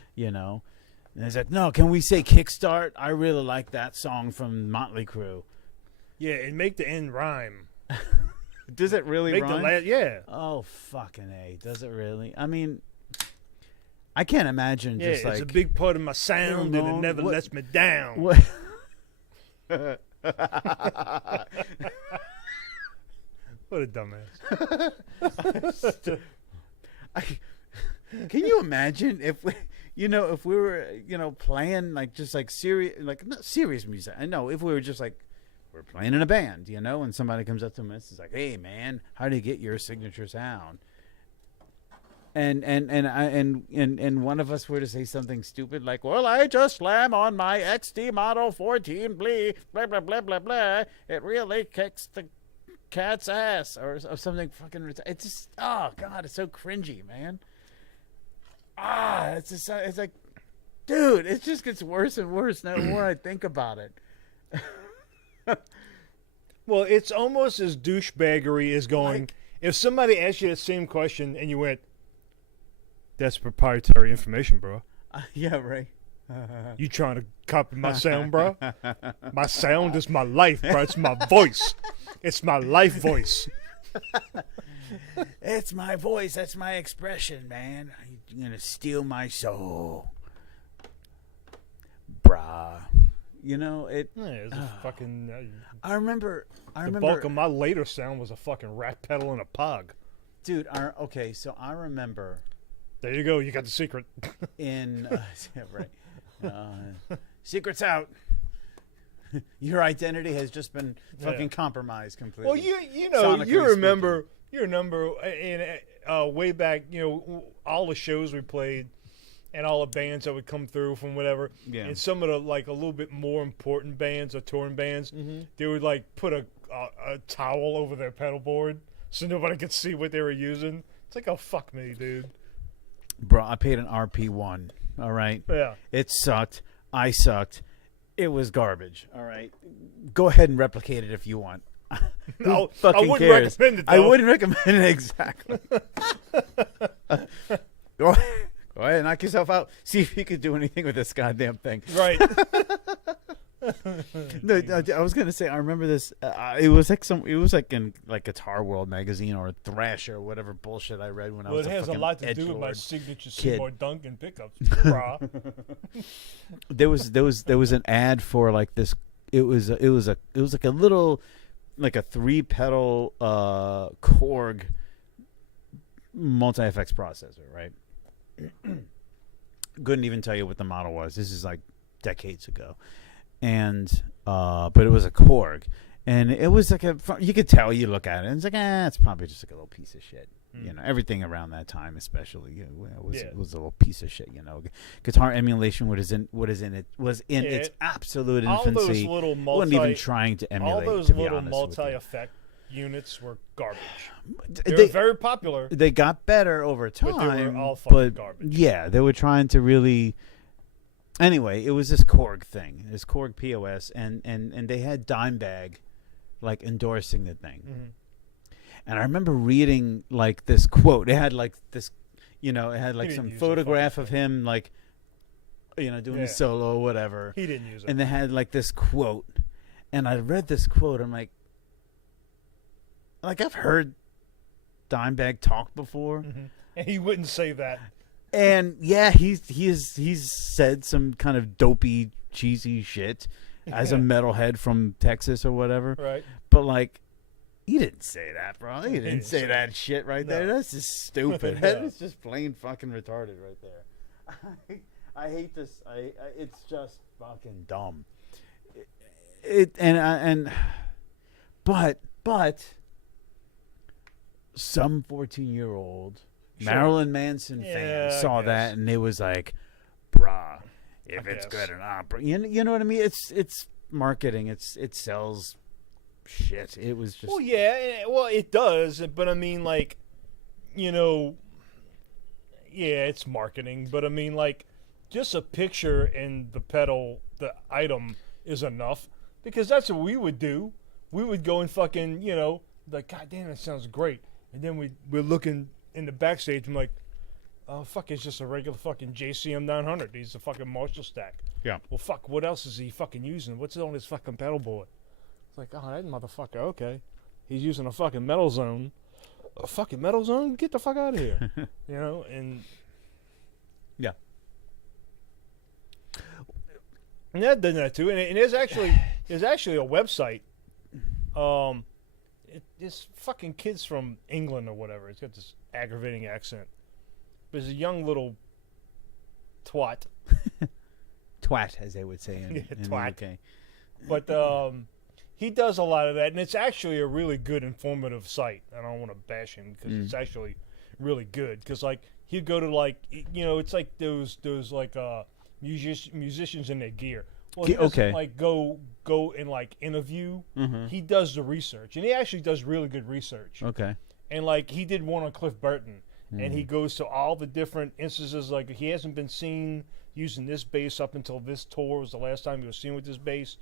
And he's like, no, can we say Kickstart? I really like that song from Motley Crue. Yeah, and make the end rhyme. Does it really rhyme? Yeah. Oh, fucking A. Does it really? I mean, I can't imagine just like... it's a big part of my sound and it never lets me down. What? What a dumbass. Can you imagine if we... if we were, playing like just like serious, like not serious music. I know if we were just like we're playing in a band, and somebody comes up to us, it's like, hey man, how do you get your signature sound? And one of us were to say something stupid like, well, I just slam on my XD Model 14, blah blah blah blah blah. It really kicks the cat's ass, or something fucking. It's just, oh god, it's so cringy, man. It's like, dude, it just gets worse and worse the more I think about it. Well, it's almost as douchebaggery as going, if somebody asked you the same question and you went, that's proprietary information, bro. Yeah, right. You trying to copy my sound, bro? My sound is my life, bro. It's my voice. It's my life voice. It's my voice. That's my expression, man. You're gonna steal my soul, brah. It's a fucking. I remember. The bulk of my later sound was a fucking rat pedal and a pog. Dude, okay, so I remember. There you go. You got the secret. Yeah, right. Secret's out. Your identity has just been fucking compromised completely. Well, you remember in way back, all the shows we played and all the bands that would come through from whatever. Yeah. And some of the like a little bit more important bands or touring bands, they would like put a towel over their pedal board so nobody could see what they were using. It's like, oh fuck me, dude. Bro, I paid an RP1. All right. Yeah. It sucked. I sucked. It was garbage. All right. Go ahead and replicate it if you want. No, fucking I wouldn't cares? recommend it, though. I wouldn't recommend it, exactly. Go ahead, knock yourself out. See if you could do anything with this goddamn thing. Right. No, I was gonna say I remember this. It was like in like Guitar World magazine or Thrash or whatever bullshit I read when I was. Well, it has a lot to do with my signature Seymour Duncan pickups, brah. There was an ad for like this. It was like a little, like a 3-pedal Korg multi-effects processor, right? Couldn't even tell you what the model was. This is like decades ago. And but it was a Korg, And it was like you could tell, you look at it, and it's like, it's probably just like a little piece of shit. You know, everything around that time, especially, was a little piece of shit. You know, guitar emulation was in its absolute infancy. All those little wasn't even trying to emulate. All those to be little honest multi-effect units were garbage. They were very popular. They got better over time, but they were all fucking garbage. Yeah, they were trying to really. Anyway, it was this Korg thing, this Korg POS, and they had Dimebag, like, endorsing the thing. Mm-hmm. And I remember reading, like, this quote. It had, like, this, you know, it had, like, some photograph of him, like, you know, doing a solo or whatever. He didn't use it. And they had, like, this quote. And I read this quote. I'm like, I've heard Dimebag talk before. Mm-hmm. And he wouldn't say that. And, yeah, he's said some kind of dopey, cheesy shit as a metalhead from Texas or whatever. Right. But, like, he didn't say that, bro. He didn't say that shit right there. That's just stupid. No. That's just plain fucking retarded right there. I hate this. It's just fucking dumb. But some 14-year-old Marilyn Manson fan saw that, and it was like, bruh, if it's good or not, bro. You know what I mean? It's marketing. It sells shit. It was just. Well, it does, but I mean, like, you know, it's marketing, but I mean, like, just a picture and the pedal, the item is enough, because that's what we would do. We would go and fucking, you know, like, God damn, that sounds great, and then we're looking in the backstage, I'm like, oh fuck, it's just a regular fucking JCM 900. He's a fucking Marshall stack. Yeah. Well, fuck, what else is he fucking using? What's on his fucking pedal board? It's like, oh, that motherfucker, okay. He's using a fucking metal zone. A fucking metal zone? Get the fuck out of here. You know, and... Yeah. And that did that too. And there's actually a website. It's fucking kids from England or whatever. It's got this aggravating accent. But it's a young little twat. Twat, as they would say in twat. the UK. But he does a lot of that, and it's actually a really good, informative site. I don't want to bash him because it's actually really good. Because, like, he'd go to, like, you know, it's like those like musicians in their gear. Well, he doesn't, like, go and, like, interview. Mm-hmm. He does the research, and he actually does really good research. Okay. And, like, he did one on Cliff Burton, and he goes to all the different instances. Like, he hasn't been seen using this bass up until this tour was the last time he was seen with this bass.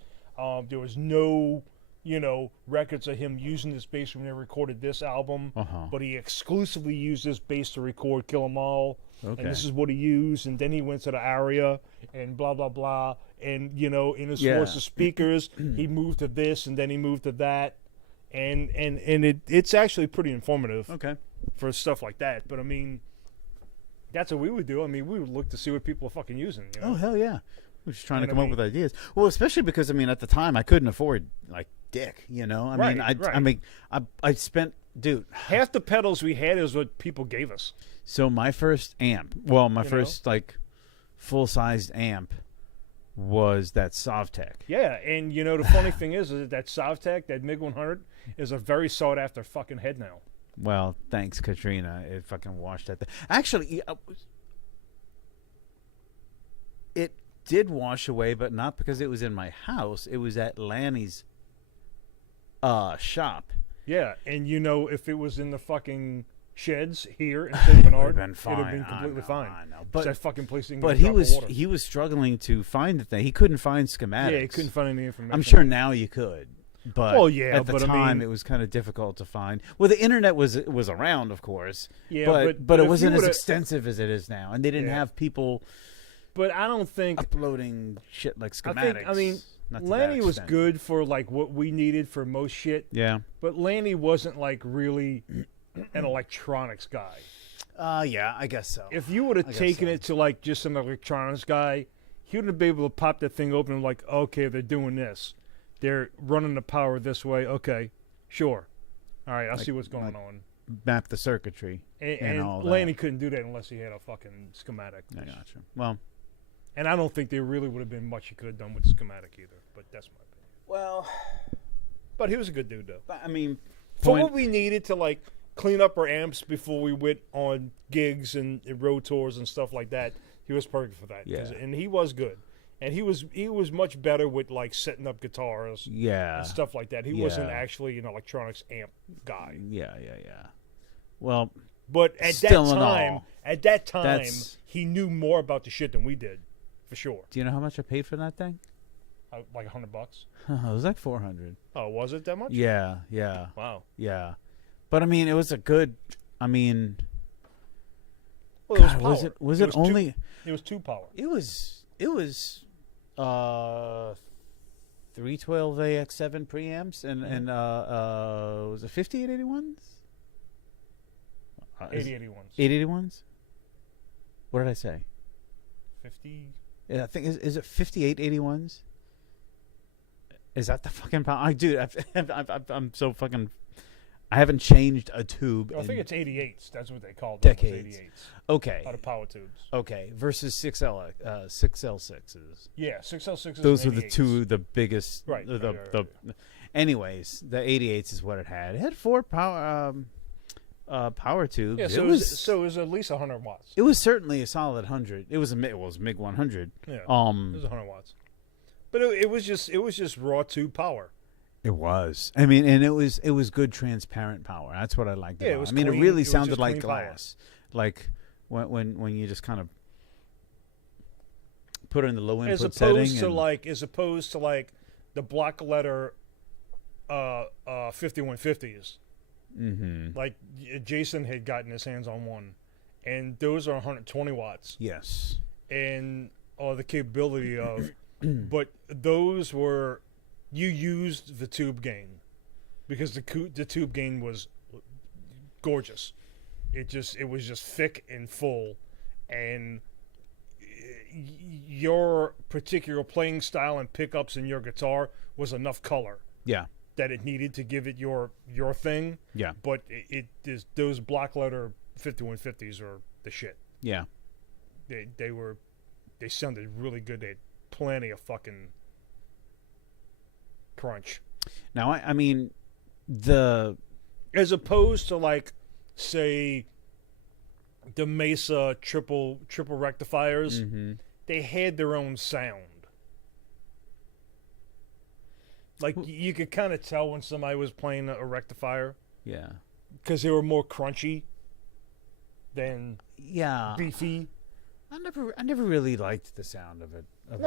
There was no, you know, records of him using this bass when they recorded this album, but he exclusively used this bass to record Kill 'Em All, and this is what he used, and then he went to the Aria, and blah, blah, blah, and, you know, in his source of speakers, he moved to this, and then he moved to that, and it's actually pretty informative for stuff like that, but, I mean, that's what we would do. I mean, we would look to see what people are fucking using, you know? Oh, hell yeah. We're just trying to come up with ideas. Well, especially because, I mean, at the time, I couldn't afford, like, dick, you know? I mean, I spent, dude. Half the pedals we had is what people gave us. So my first amp, first, like, full-sized amp was that Sovtech. Yeah, and, you know, the funny thing is that Sovtech, that MiG-100, is a very sought-after fucking head now. Well, thanks, Katrina. It fucking washed that. Actually, it did wash away, but not because it was in my house. It was at Lanny's shop. Yeah, and you know, if it was in the fucking sheds here in St. Bernard, it would have been completely fine. I know. But that fucking place didn't get a drop of water. He was struggling to find the thing. He couldn't find schematics. Yeah, he couldn't find any information. I'm sure now you could. But at the time, I mean, it was kind of difficult to find. Well, the internet was around, of course. Yeah, but it wasn't as extensive as it is now, and they didn't have people. But I don't think uploading shit like schematics. I mean, Lanny was good for like what we needed for most shit. Yeah. But Lanny wasn't like really an electronics guy. Yeah, I guess so. If you would have taken it to like just an electronics guy, he would have been able to pop that thing open and like, okay, they're doing this. They're running the power this way. Okay, sure. All right, I'll see what's going on. Map the circuitry. And all Lanny that. couldn't do that unless he had a fucking schematic. I gotcha. Well, and I don't think there really would have been much he could have done with the schematic either. But that's my opinion. Well, But he was a good dude, though. But, I mean, For what we needed to, like, clean up our amps before we went on gigs and road tours and stuff like that, he was perfect for that. Yeah. And he was good. And he was much better with, like, setting up guitars and stuff like that. He wasn't actually an electronics amp guy. Yeah. Well, but at that time, he knew more about the shit than we did, for sure. Do you know how much I paid for that thing? Like $100. It was like $400. Oh, was it that much? Yeah. Wow. Yeah, but I mean, it was a good. I mean, well, God, it was it only? It was 2 power. It was 312 AX7 preamps and was it 5881s? 8081s. 8081s? What did I say? 50. Yeah, I think is it 5881s? Is that the fucking power? Dude, I'm so fucking. I haven't changed a tube. I think it's 88s. That's what they called decades. 88s. Okay. Out of power tubes. Okay. Versus 6L6s. Yeah, 6L6s. Those were the biggest. Right. Anyways, the 88s is what it had. It had 4 power tubes. Yeah, so it was at least 100 watts. It was certainly a solid 100. It was MiG 100. Yeah. It was 100 watts. But it was just raw tube power. It was. I mean, and it was good transparent power. That's what I liked. Yeah, about it was. I mean, clean. it really It sounded like clean glass. Like when you just kind of put it in the low input setting. As opposed to like the block letter 5150s. Mm-hmm. Like Jason had gotten his hands on one, and those are 120 watts. Yes. And the capability of, but those were, you used the tube gain, because the tube gain was gorgeous. It was just thick and full, and your particular playing style and pickups in your guitar was enough color. Yeah. That it needed to give it your thing. Yeah. But it is, those block letter 5150s are the shit. Yeah. They sounded really good. They had plenty of fucking crunch. Now I mean as opposed to, like, say, the Mesa triple rectifiers, mm-hmm. they had their own sound. Like, you could kind of tell when somebody was playing a rectifier. Yeah. Because they were more crunchy than beefy. I never really liked the sound of it. And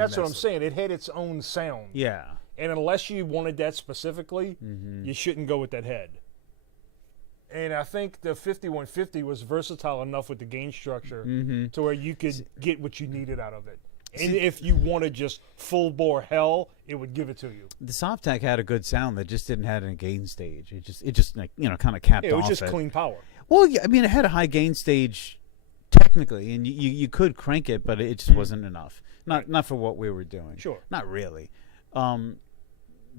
that's what I'm saying. It had its own sound. Yeah. And unless you wanted that specifically, mm-hmm. you shouldn't go with that head. And I think the 5150 was versatile enough with the gain structure mm-hmm. to where you could get what you needed out of it. And if you wanted just full bore hell, it would give it to you. The Softac had a good sound that just didn't have a gain stage. It just like, kind of capped off. It was just clean power. Well, yeah, I mean, it had a high gain stage technically, and you could crank it, but it just wasn't enough. Not for what we were doing. Sure. Not really. But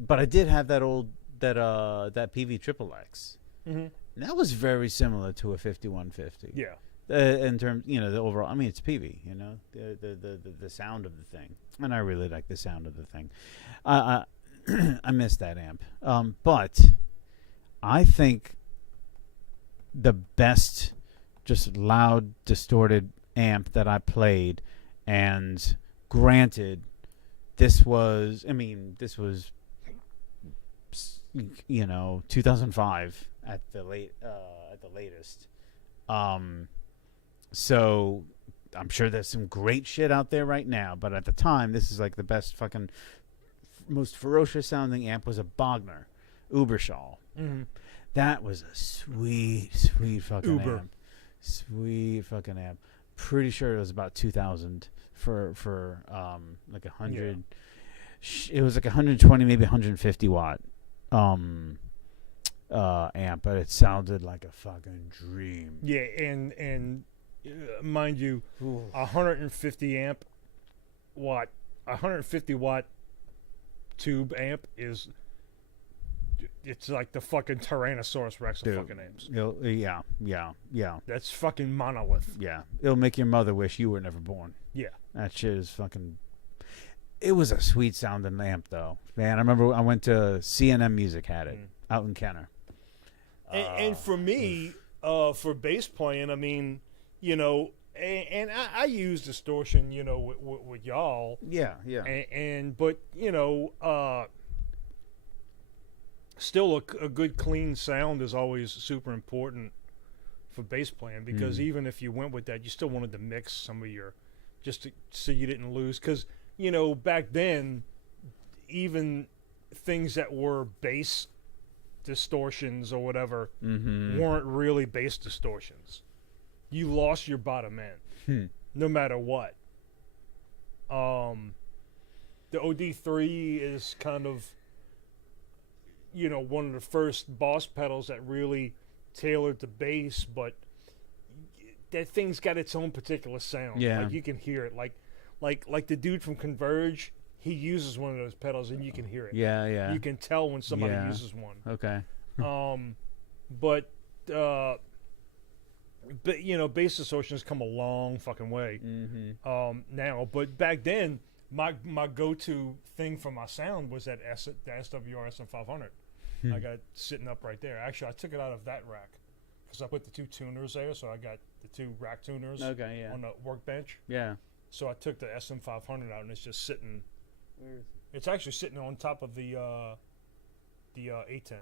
I did have that PV Triple X. Mm-hmm. That was very similar to a 5150. Yeah. In terms, the overall. I mean, it's PV. The sound of the thing, and I really like the sound of the thing. I miss that amp. But I think the best, just loud, distorted amp that I played, and granted, this was 2005 at the latest. So I'm sure there's some great shit out there right now, but at the time, this is like the best fucking, most ferocious sounding amp was a Bogner Uberschall. Mm-hmm. That was a sweet fucking amp. Sweet fucking amp. Pretty sure it was about 2,000 for like 100. Yeah. It was like 120, maybe 150 watt amp, but it sounded like a fucking dream. Yeah, and mind you, 150 watt tube amp is, it's like the fucking Tyrannosaurus Rex of fucking amps. Yeah. That's fucking monolith. Yeah. It'll make your mother wish you were never born. Yeah. That shit is fucking... It was a sweet sounding amp, though. Man, I remember I went to CNN Music had it out in Kenner. And for me, for bass playing, I mean, you know, and I use distortion, you know, with y'all. Yeah. But you know, still a good clean sound is always super important for bass playing, because even if you went with that, you still wanted to mix some of your, so you didn't lose. Because, you know, back then, even things that were bass distortions or whatever weren't really bass distortions. You lost your bottom end no matter what. The OD3 is kind of, you know, one of the first Boss pedals that really tailored the bass, but that thing's got its own particular sound. Yeah. Like, you can hear it. Like the dude from Converge, he uses one of those pedals and you can hear it. Yeah. You can tell when somebody uses one. Okay. But you know, bass distortion has come a long fucking way now. But back then, my go-to thing for my sound was the SWR SM500. I got it sitting up right there. Actually, I took it out of that rack because I put the two tuners there. So I got the two rack tuners on the workbench. Yeah. So I took the SM500 out, and it's just sitting. It's actually sitting on top of the A10,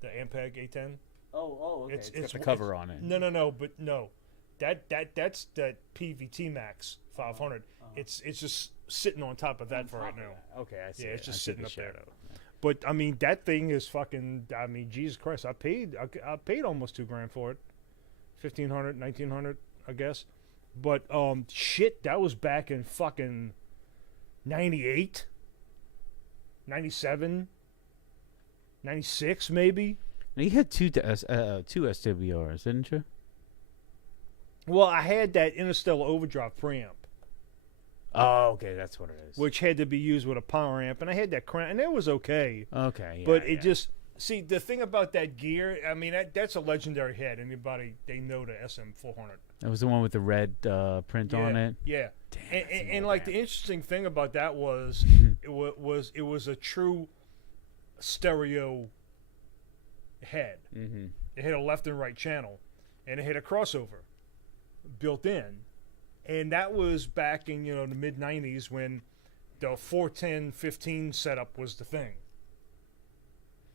the Ampeg A10. Oh, okay. It's got the cover on it. No. That's that PVT Max 500. It's just sitting on top of that for right now. Okay, I see. Yeah, it's just sitting up there. Shadow. But I mean, that thing is fucking. I mean, Jesus Christ! I paid almost $2,000 for it, $1,500, $1,900, I guess. But shit, that was back in fucking 98, 97, 96 maybe. Now, you had two SWRs, didn't you? Well, I had that Interstellar Overdrive preamp. Oh, okay, that's what it is. Which had to be used with a power amp, and I had that crown, and it was okay. Okay, yeah, but it just, see, the thing about that gear, I mean, that's a legendary head. Anybody, they know the SM400. That was the one with the red print on it. Yeah. Damn, and like, the interesting thing about that was, it was a true stereo head. It had a left and right channel, and it had a crossover built in. And that was back in, you know, the mid-90s when the 410-15 setup was the thing.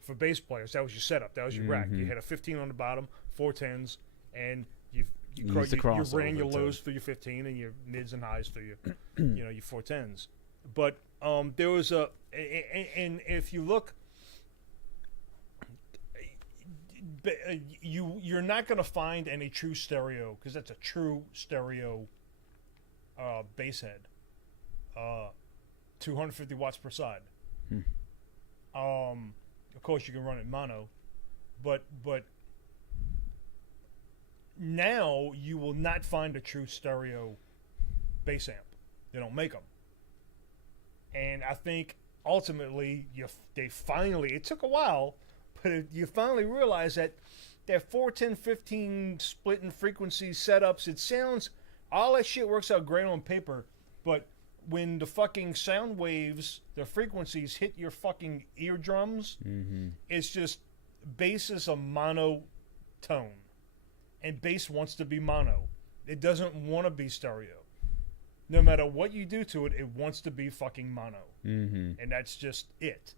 For bass players, that was your setup. That was your rack. You had a 15 on the bottom, 410s, and you ran your lows through your 15 and your mids and highs through your, you know, your 410s. But there was and if you look, you're not going to find any true stereo, because that's a true stereo bass head, 250 watts per side. Of course, you can run it mono, but now you will not find a true stereo bass amp. They don't make them, and I think ultimately they finally. It took a while, but you finally realize that 410-15 splitting frequency setups. It sounds. All that shit works out great on paper, but when the fucking sound waves, the frequencies hit your fucking eardrums, it's just, bass is a mono tone, and bass wants to be mono. It doesn't want to be stereo. No matter what you do to it, it wants to be fucking mono, and that's just it.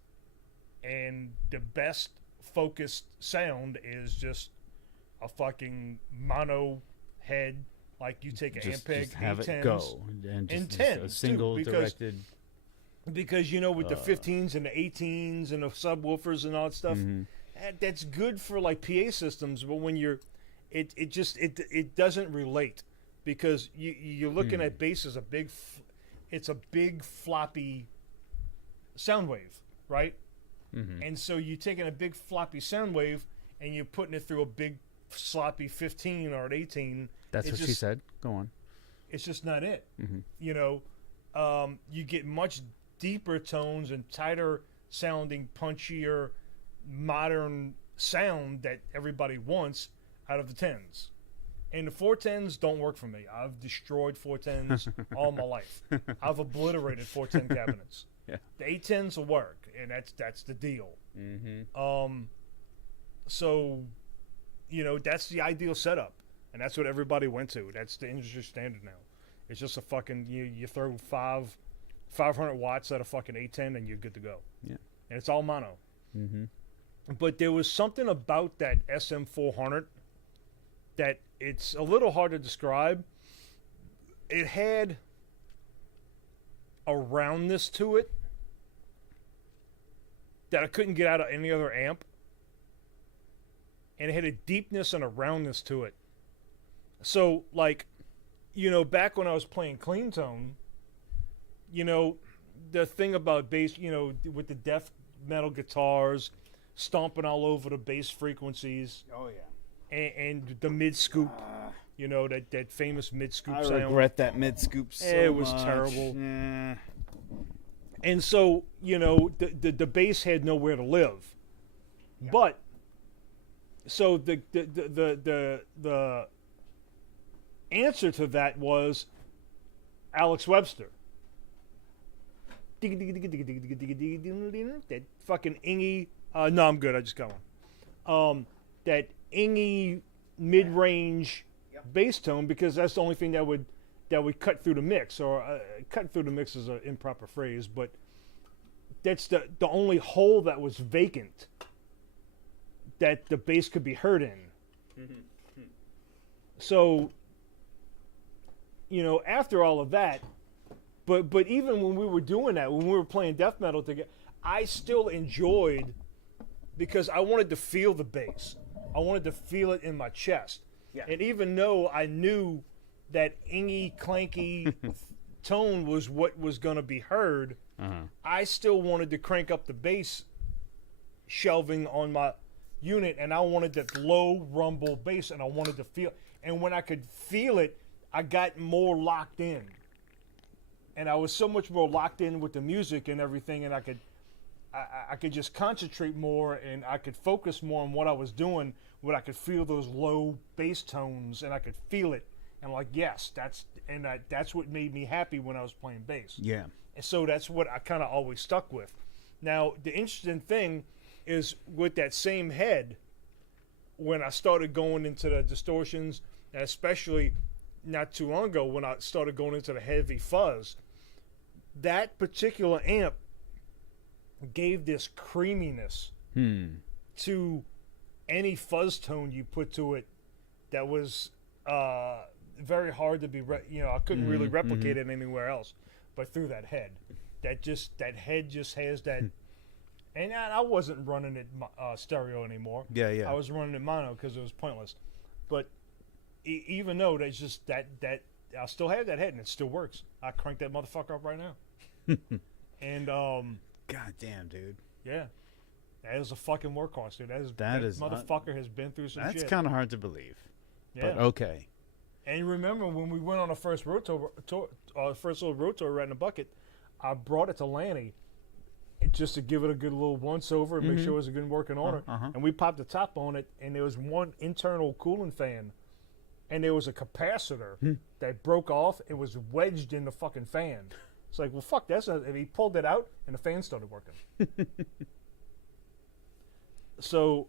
And the best focused sound is just a fucking mono head. Like, you take an Ampeg have A10s it go and just a single too, directed. Because, you know, with the 15s and the 18s and the subwoofers and all that stuff, that's good for like PA systems. But when you're, it doesn't relate, because you're looking at bass as it's a big floppy sound wave, right? And so you're taking a big floppy sound wave and you're putting it through a big sloppy 15 or an 18. That's what she said. Go on. It's just not it. You know, you get much deeper tones and tighter sounding, punchier, modern sound that everybody wants out of the 10s. And the 410s don't work for me. I've destroyed 410s all my life. I've obliterated 410 cabinets. Yeah. The 810s will work, and that's the deal. Mm-hmm. So, that's the ideal setup, and that's what everybody went to. That's the industry standard now. It's just a fucking you throw 500 watts at a fucking 810, and you're good to go. Yeah. And it's all mono. Mm-hmm. But there was something about that SM400 that it's a little hard to describe. It had a roundness to it that I couldn't get out of any other amp. And it had a deepness and a roundness to it. So, like, back when I was playing clean tone, the thing about bass, with the death metal guitars stomping all over the bass frequencies. Oh, yeah. And the mid scoop, that famous mid scoop sound. I regret that mid scoop so It was much. terrible. Yeah. And so, the bass had nowhere to live. Yeah. But so the answer to that was Alex Webster. That fucking ingy. No, I'm good. I just got one. That ingy mid-range bass tone, because that's the only thing that would cut through the mix. Or cut through the mix is an improper phrase, but that's the only hole that was vacant that the bass could be heard in. Mm-hmm. So, after all of that, but even when we were doing that, when we were playing death metal together, I still enjoyed, because I wanted to feel the bass. I wanted to feel it in my chest. Yeah. And even though I knew that ingy, clanky tone was what was going to be heard, I still wanted to crank up the bass shelving on my unit, and I wanted that low rumble bass, and I wanted to feel. And when I could feel it, I got more locked in. And I was so much more locked in with the music and everything, and I could just concentrate more, and I could focus more on what I was doing, when I could feel those low bass tones, and I could feel it. And I'm like, yes, that's what made me happy when I was playing bass. Yeah. And so that's what I kind of always stuck with. Now, the interesting thing is with that same head, when I started going into the distortions, and especially not too long ago when I started going into the heavy fuzz, that particular amp gave this creaminess to any fuzz tone you put to it that was very hard to be, I couldn't really replicate it anywhere else but through that head. That head just has that. And I wasn't running it stereo anymore. Yeah. I was running it mono because it was pointless. But even though that's just that I still have that head and it still works. I crank that motherfucker up right now. And God damn, dude. Yeah, that is a fucking workhorse, dude. That motherfucker has been through some shit. That's kind of hard to believe. Yeah. But okay. And remember when we went on our first road tour, first little road tour right in a bucket, I brought it to Lanny just to give it a good little once over and make sure it was a good working order. And we popped the top on it, and there was one internal cooling fan, and there was a capacitor that broke off. It was wedged in the fucking fan. It's like, well, fuck, and he pulled it out, and the fan started working. So,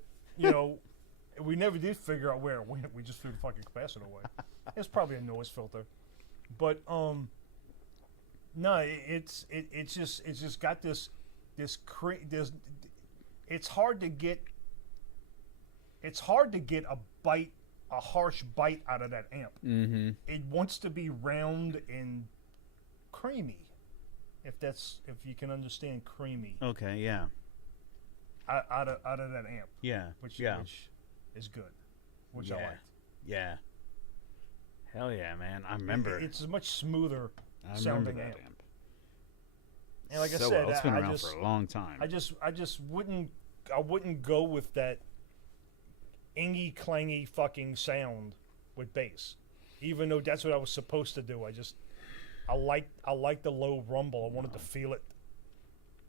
we never did figure out where it went. We just threw the fucking capacitor away. It's probably a noise filter, but no, it's just got this. It's hard to get a harsh bite out of that amp. It wants to be round and creamy, if you can understand creamy. Okay, yeah. Out of that amp. Yeah. Which is good. Which I liked. Yeah. Hell yeah, man. I remember. It's a much smoother sounding amp. And like I said, well, it's been around for a long time. I wouldn't go with that ingy clangy fucking sound with bass, even though that's what I was supposed to do. I like the low rumble. I wanted to feel it.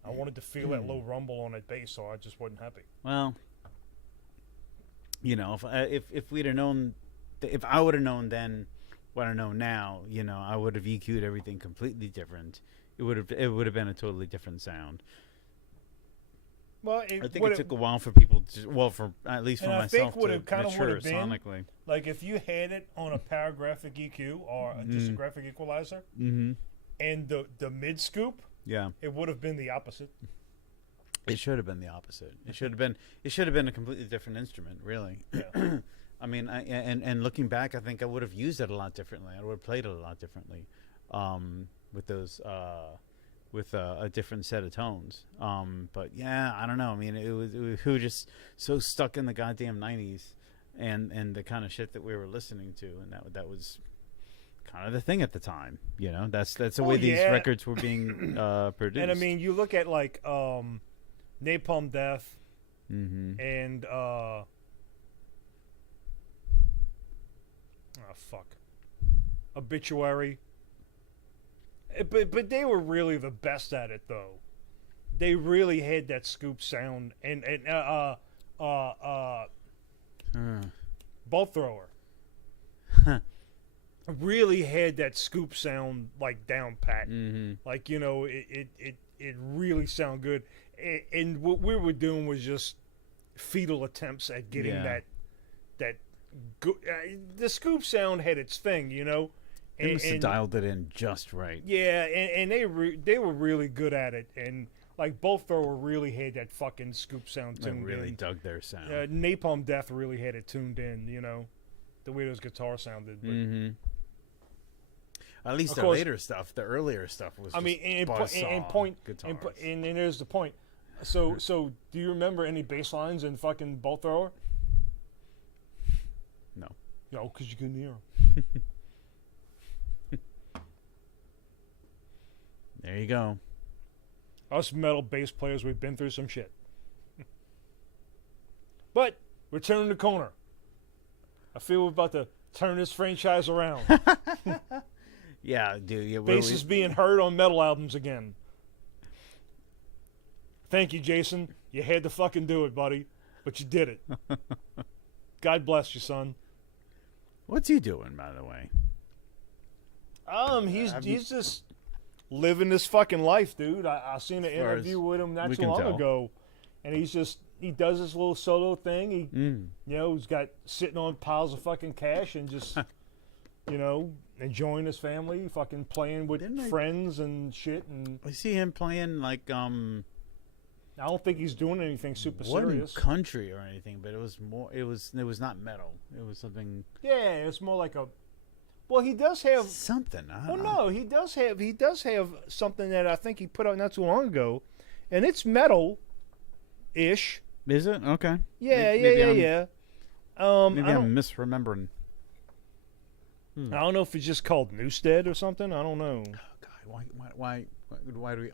I wanted to feel that low rumble on that bass, so I just wasn't happy. Well, if we'd have known if I would have known then what I know now, you know, I would have EQ'd everything completely different. It would have been a totally different sound. Well, I think it took a while for people to, for at least for and myself, I think to mature sonically. Like if you had it on a paragraphic EQ or just a graphic equalizer, and the mid scoop, it would have been the opposite. It should have been the opposite. It should have been a completely different instrument, really. Yeah. I mean, and looking back, I think I would have used it a lot differently. I would have played it a lot differently, with those. With a different set of tones. But yeah, I don't know. I mean, we were just so stuck in the goddamn 90s and the kind of shit that we were listening to, and that was kind of the thing at the time. You know, that's the way these records were being produced. And I mean, you look at like Napalm Death and Obituary. But they were really the best at it, though. They really had that scoop sound, and Bolt Thrower really had that scoop sound like down pat. Like, you know, it really sounded good. And what we were doing was just fetal attempts at getting that the scoop sound had its thing, you know. They must have dialed it in just right. Yeah, and they were really good at it, and like Bolt Thrower really had that fucking scoop sound tuned in. They really dug their sound. Napalm Death really had it tuned in, you know, the way those guitars sounded. But at least the later stuff, the earlier stuff was. I mean, and there's the point. So do you remember any bass lines in fucking Bolt Thrower? No. No, because you couldn't hear them. There you go. Us metal bass players, we've been through some shit. But we're turning the corner. I feel we're about to turn this franchise around. Yeah, dude. Yeah, bass is being heard on metal albums again. Thank you, Jason. You had to fucking do it, buddy. But you did it. God bless you, son. What's he doing, by the way? He's just living this fucking life, dude. I seen an interview with him not too long ago, and he does this little solo thing. He, you know, he's got sitting on piles of fucking cash and just, you know, enjoying his family, fucking playing with friends and shit. And I see him playing like I don't think he's doing anything super serious. Country or anything, but it was more. It was not metal. It was something. Yeah, it's more like a. Well, he does have something. No, he does have something that I think he put out not too long ago, and it's metal-ish. Is it? Okay. Yeah. Maybe I'm misremembering. I don't know if it's just called Newstead or something. I don't know. Oh God, why do we?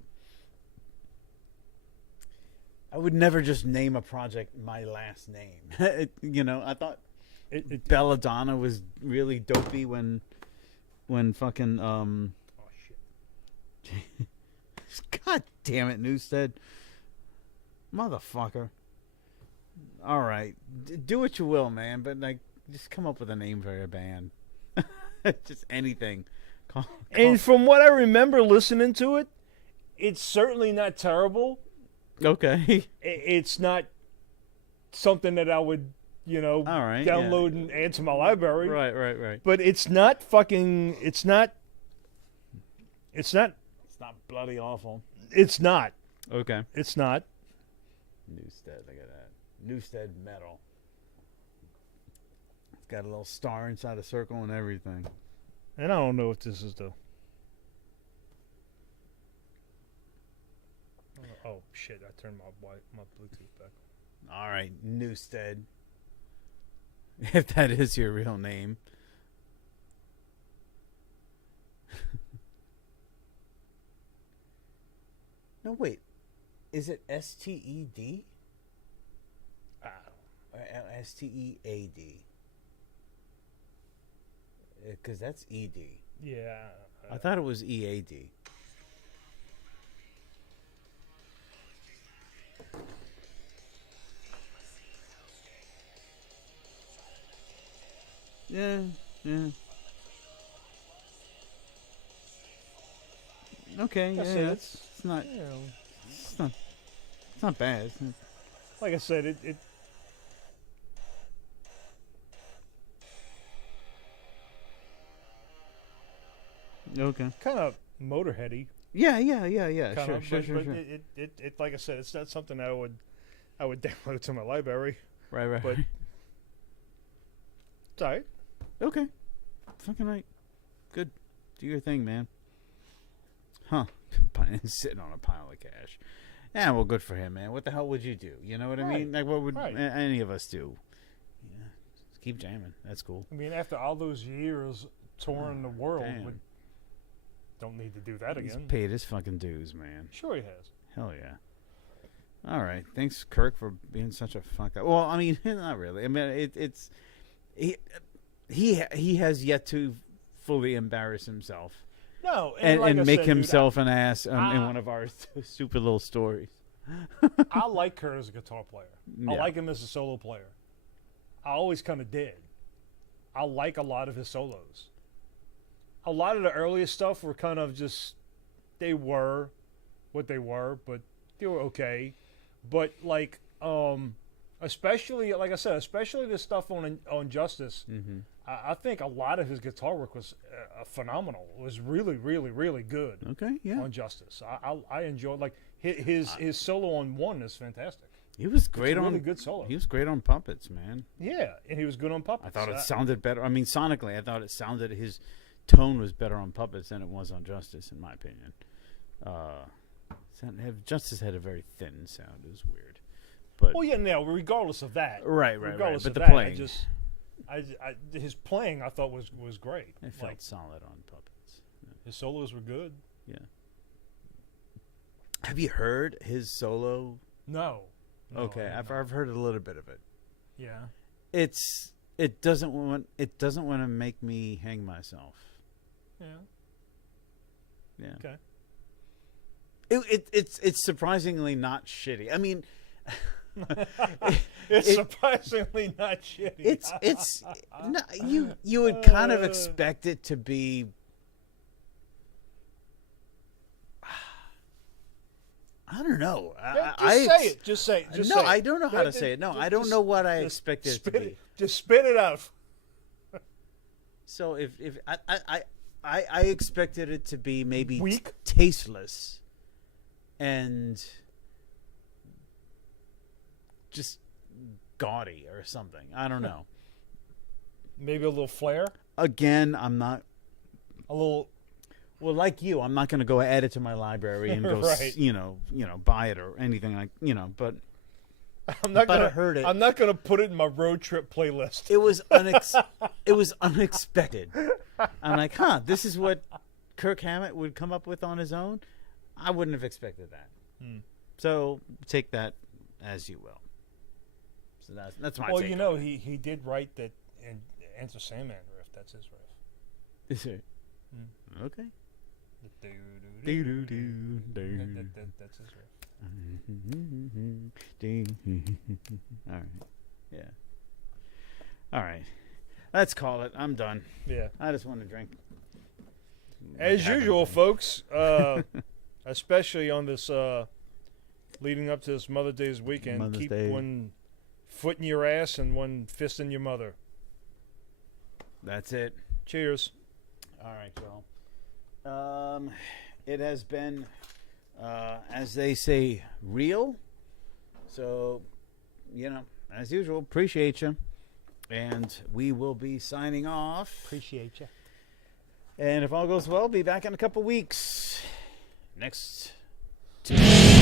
I would never just name a project my last name. You know, I thought. Belladonna was really dopey when fucking Oh shit! God damn it, Newstead, motherfucker! All right, do what you will, man, but like, just come up with a name for your band, just anything. And from what I remember listening to it, it's certainly not terrible. Okay, it's not something that I would. You know, download and add to my library. Right. But it's not fucking. It's not bloody awful. It's not. Okay. It's not. Newstead, look at that. Newstead metal. It's got a little star inside a circle and everything. And I don't know if this is the. Oh shit! I turned my Bluetooth back. All right, Newstead. If that is your real name. No, wait. Is it S-T-E-D? Or S-T-E-A-D? Because that's E-D. Yeah. I thought it was E-A-D. Yeah. Okay, Like I yeah, said, it's not, you know, it's not bad. It's not, like I said, it okay. kind of Motorheady. Yeah. Kind Sure, of, sure, but, sure, but sure. it like I said, it's not something I would download to my library. Right. But it's alright. Okay. Fucking right. Good. Do your thing, man. Huh. Sitting on a pile of cash. Yeah, well, good for him, man. What the hell would you do? You know what I mean? Like, what would any of us do? Yeah. Just keep jamming. That's cool. I mean, after all those years touring the world, don't need to do that He's again. paid his fucking dues, man. Sure he has. Hell yeah. All right. Thanks, Kirk, for being such a fuck up. Well, I mean, not really. I mean, it's he has yet to fully embarrass himself. No, And like I make said, himself an ass in one of our stupid little stories. I like Kirk as a guitar player. I Yeah. like him as a solo player. I always kind of did. I like a lot of his solos. A lot of the earliest stuff were kind of just, they were what they were, but they were okay. But like, especially like I said, especially the stuff on Justice. Mm-hmm. I think a lot of his guitar work was phenomenal. It was really, really, really good. Okay, yeah. On Justice, I enjoyed like his solo on One is fantastic. He was great It's a on really good solo. He was great on Puppets, man. Yeah, and he was good on Puppets. I thought it sounded better. I mean, sonically, I thought it sounded his tone was better on Puppets than it was on Justice, in my opinion. Justice had a very thin sound. It was weird, but Well, yeah, now regardless of that, right. regardless But of the that, playing, his playing I thought was great. it felt Like, solid on Puppets. his solos were good. Yeah. Have you heard his solo? No. Okay, I've heard a little bit of it. Yeah. It doesn't want to make me hang myself. Yeah. Yeah. Okay. It's surprisingly not shitty. I mean, It's surprisingly not shitty. it's no, you would kind of expect it to be. I don't know. Just say it. No, I don't know how to say it. No, I don't know what I expected it to be. Just spit it out. So if I expected it to be maybe Weak? tasteless and just gaudy or something. I don't know. Maybe a little flair. Again, I'm not. A little. Well, like you, I'm not going to go add it to my library and go, Right. buy it or anything like, But I'm not but gonna. I heard it. I'm not gonna put it in my road trip playlist. It was it was unexpected. I'm like, this is what Kirk Hammett would come up with on his own. I wouldn't have expected that. So take that as you will. So that's my. Well, take you know, on it. he did write that and Enter Sandman riff. That's his riff. Is it? Okay. That's his riff. All right. Yeah. All right. Let's call it. I'm done. Yeah. I just want to drink. As usual, folks, especially on this leading up to this Mother's Day weekend, Mother's keep Day. one foot in your ass and one fist in your mother. That's it. Cheers. All right, y'all. It has been, as they say, real. So, as usual, appreciate you. And we will be signing off. Appreciate you. And if all goes well, be back in a couple weeks. Next Tuesday.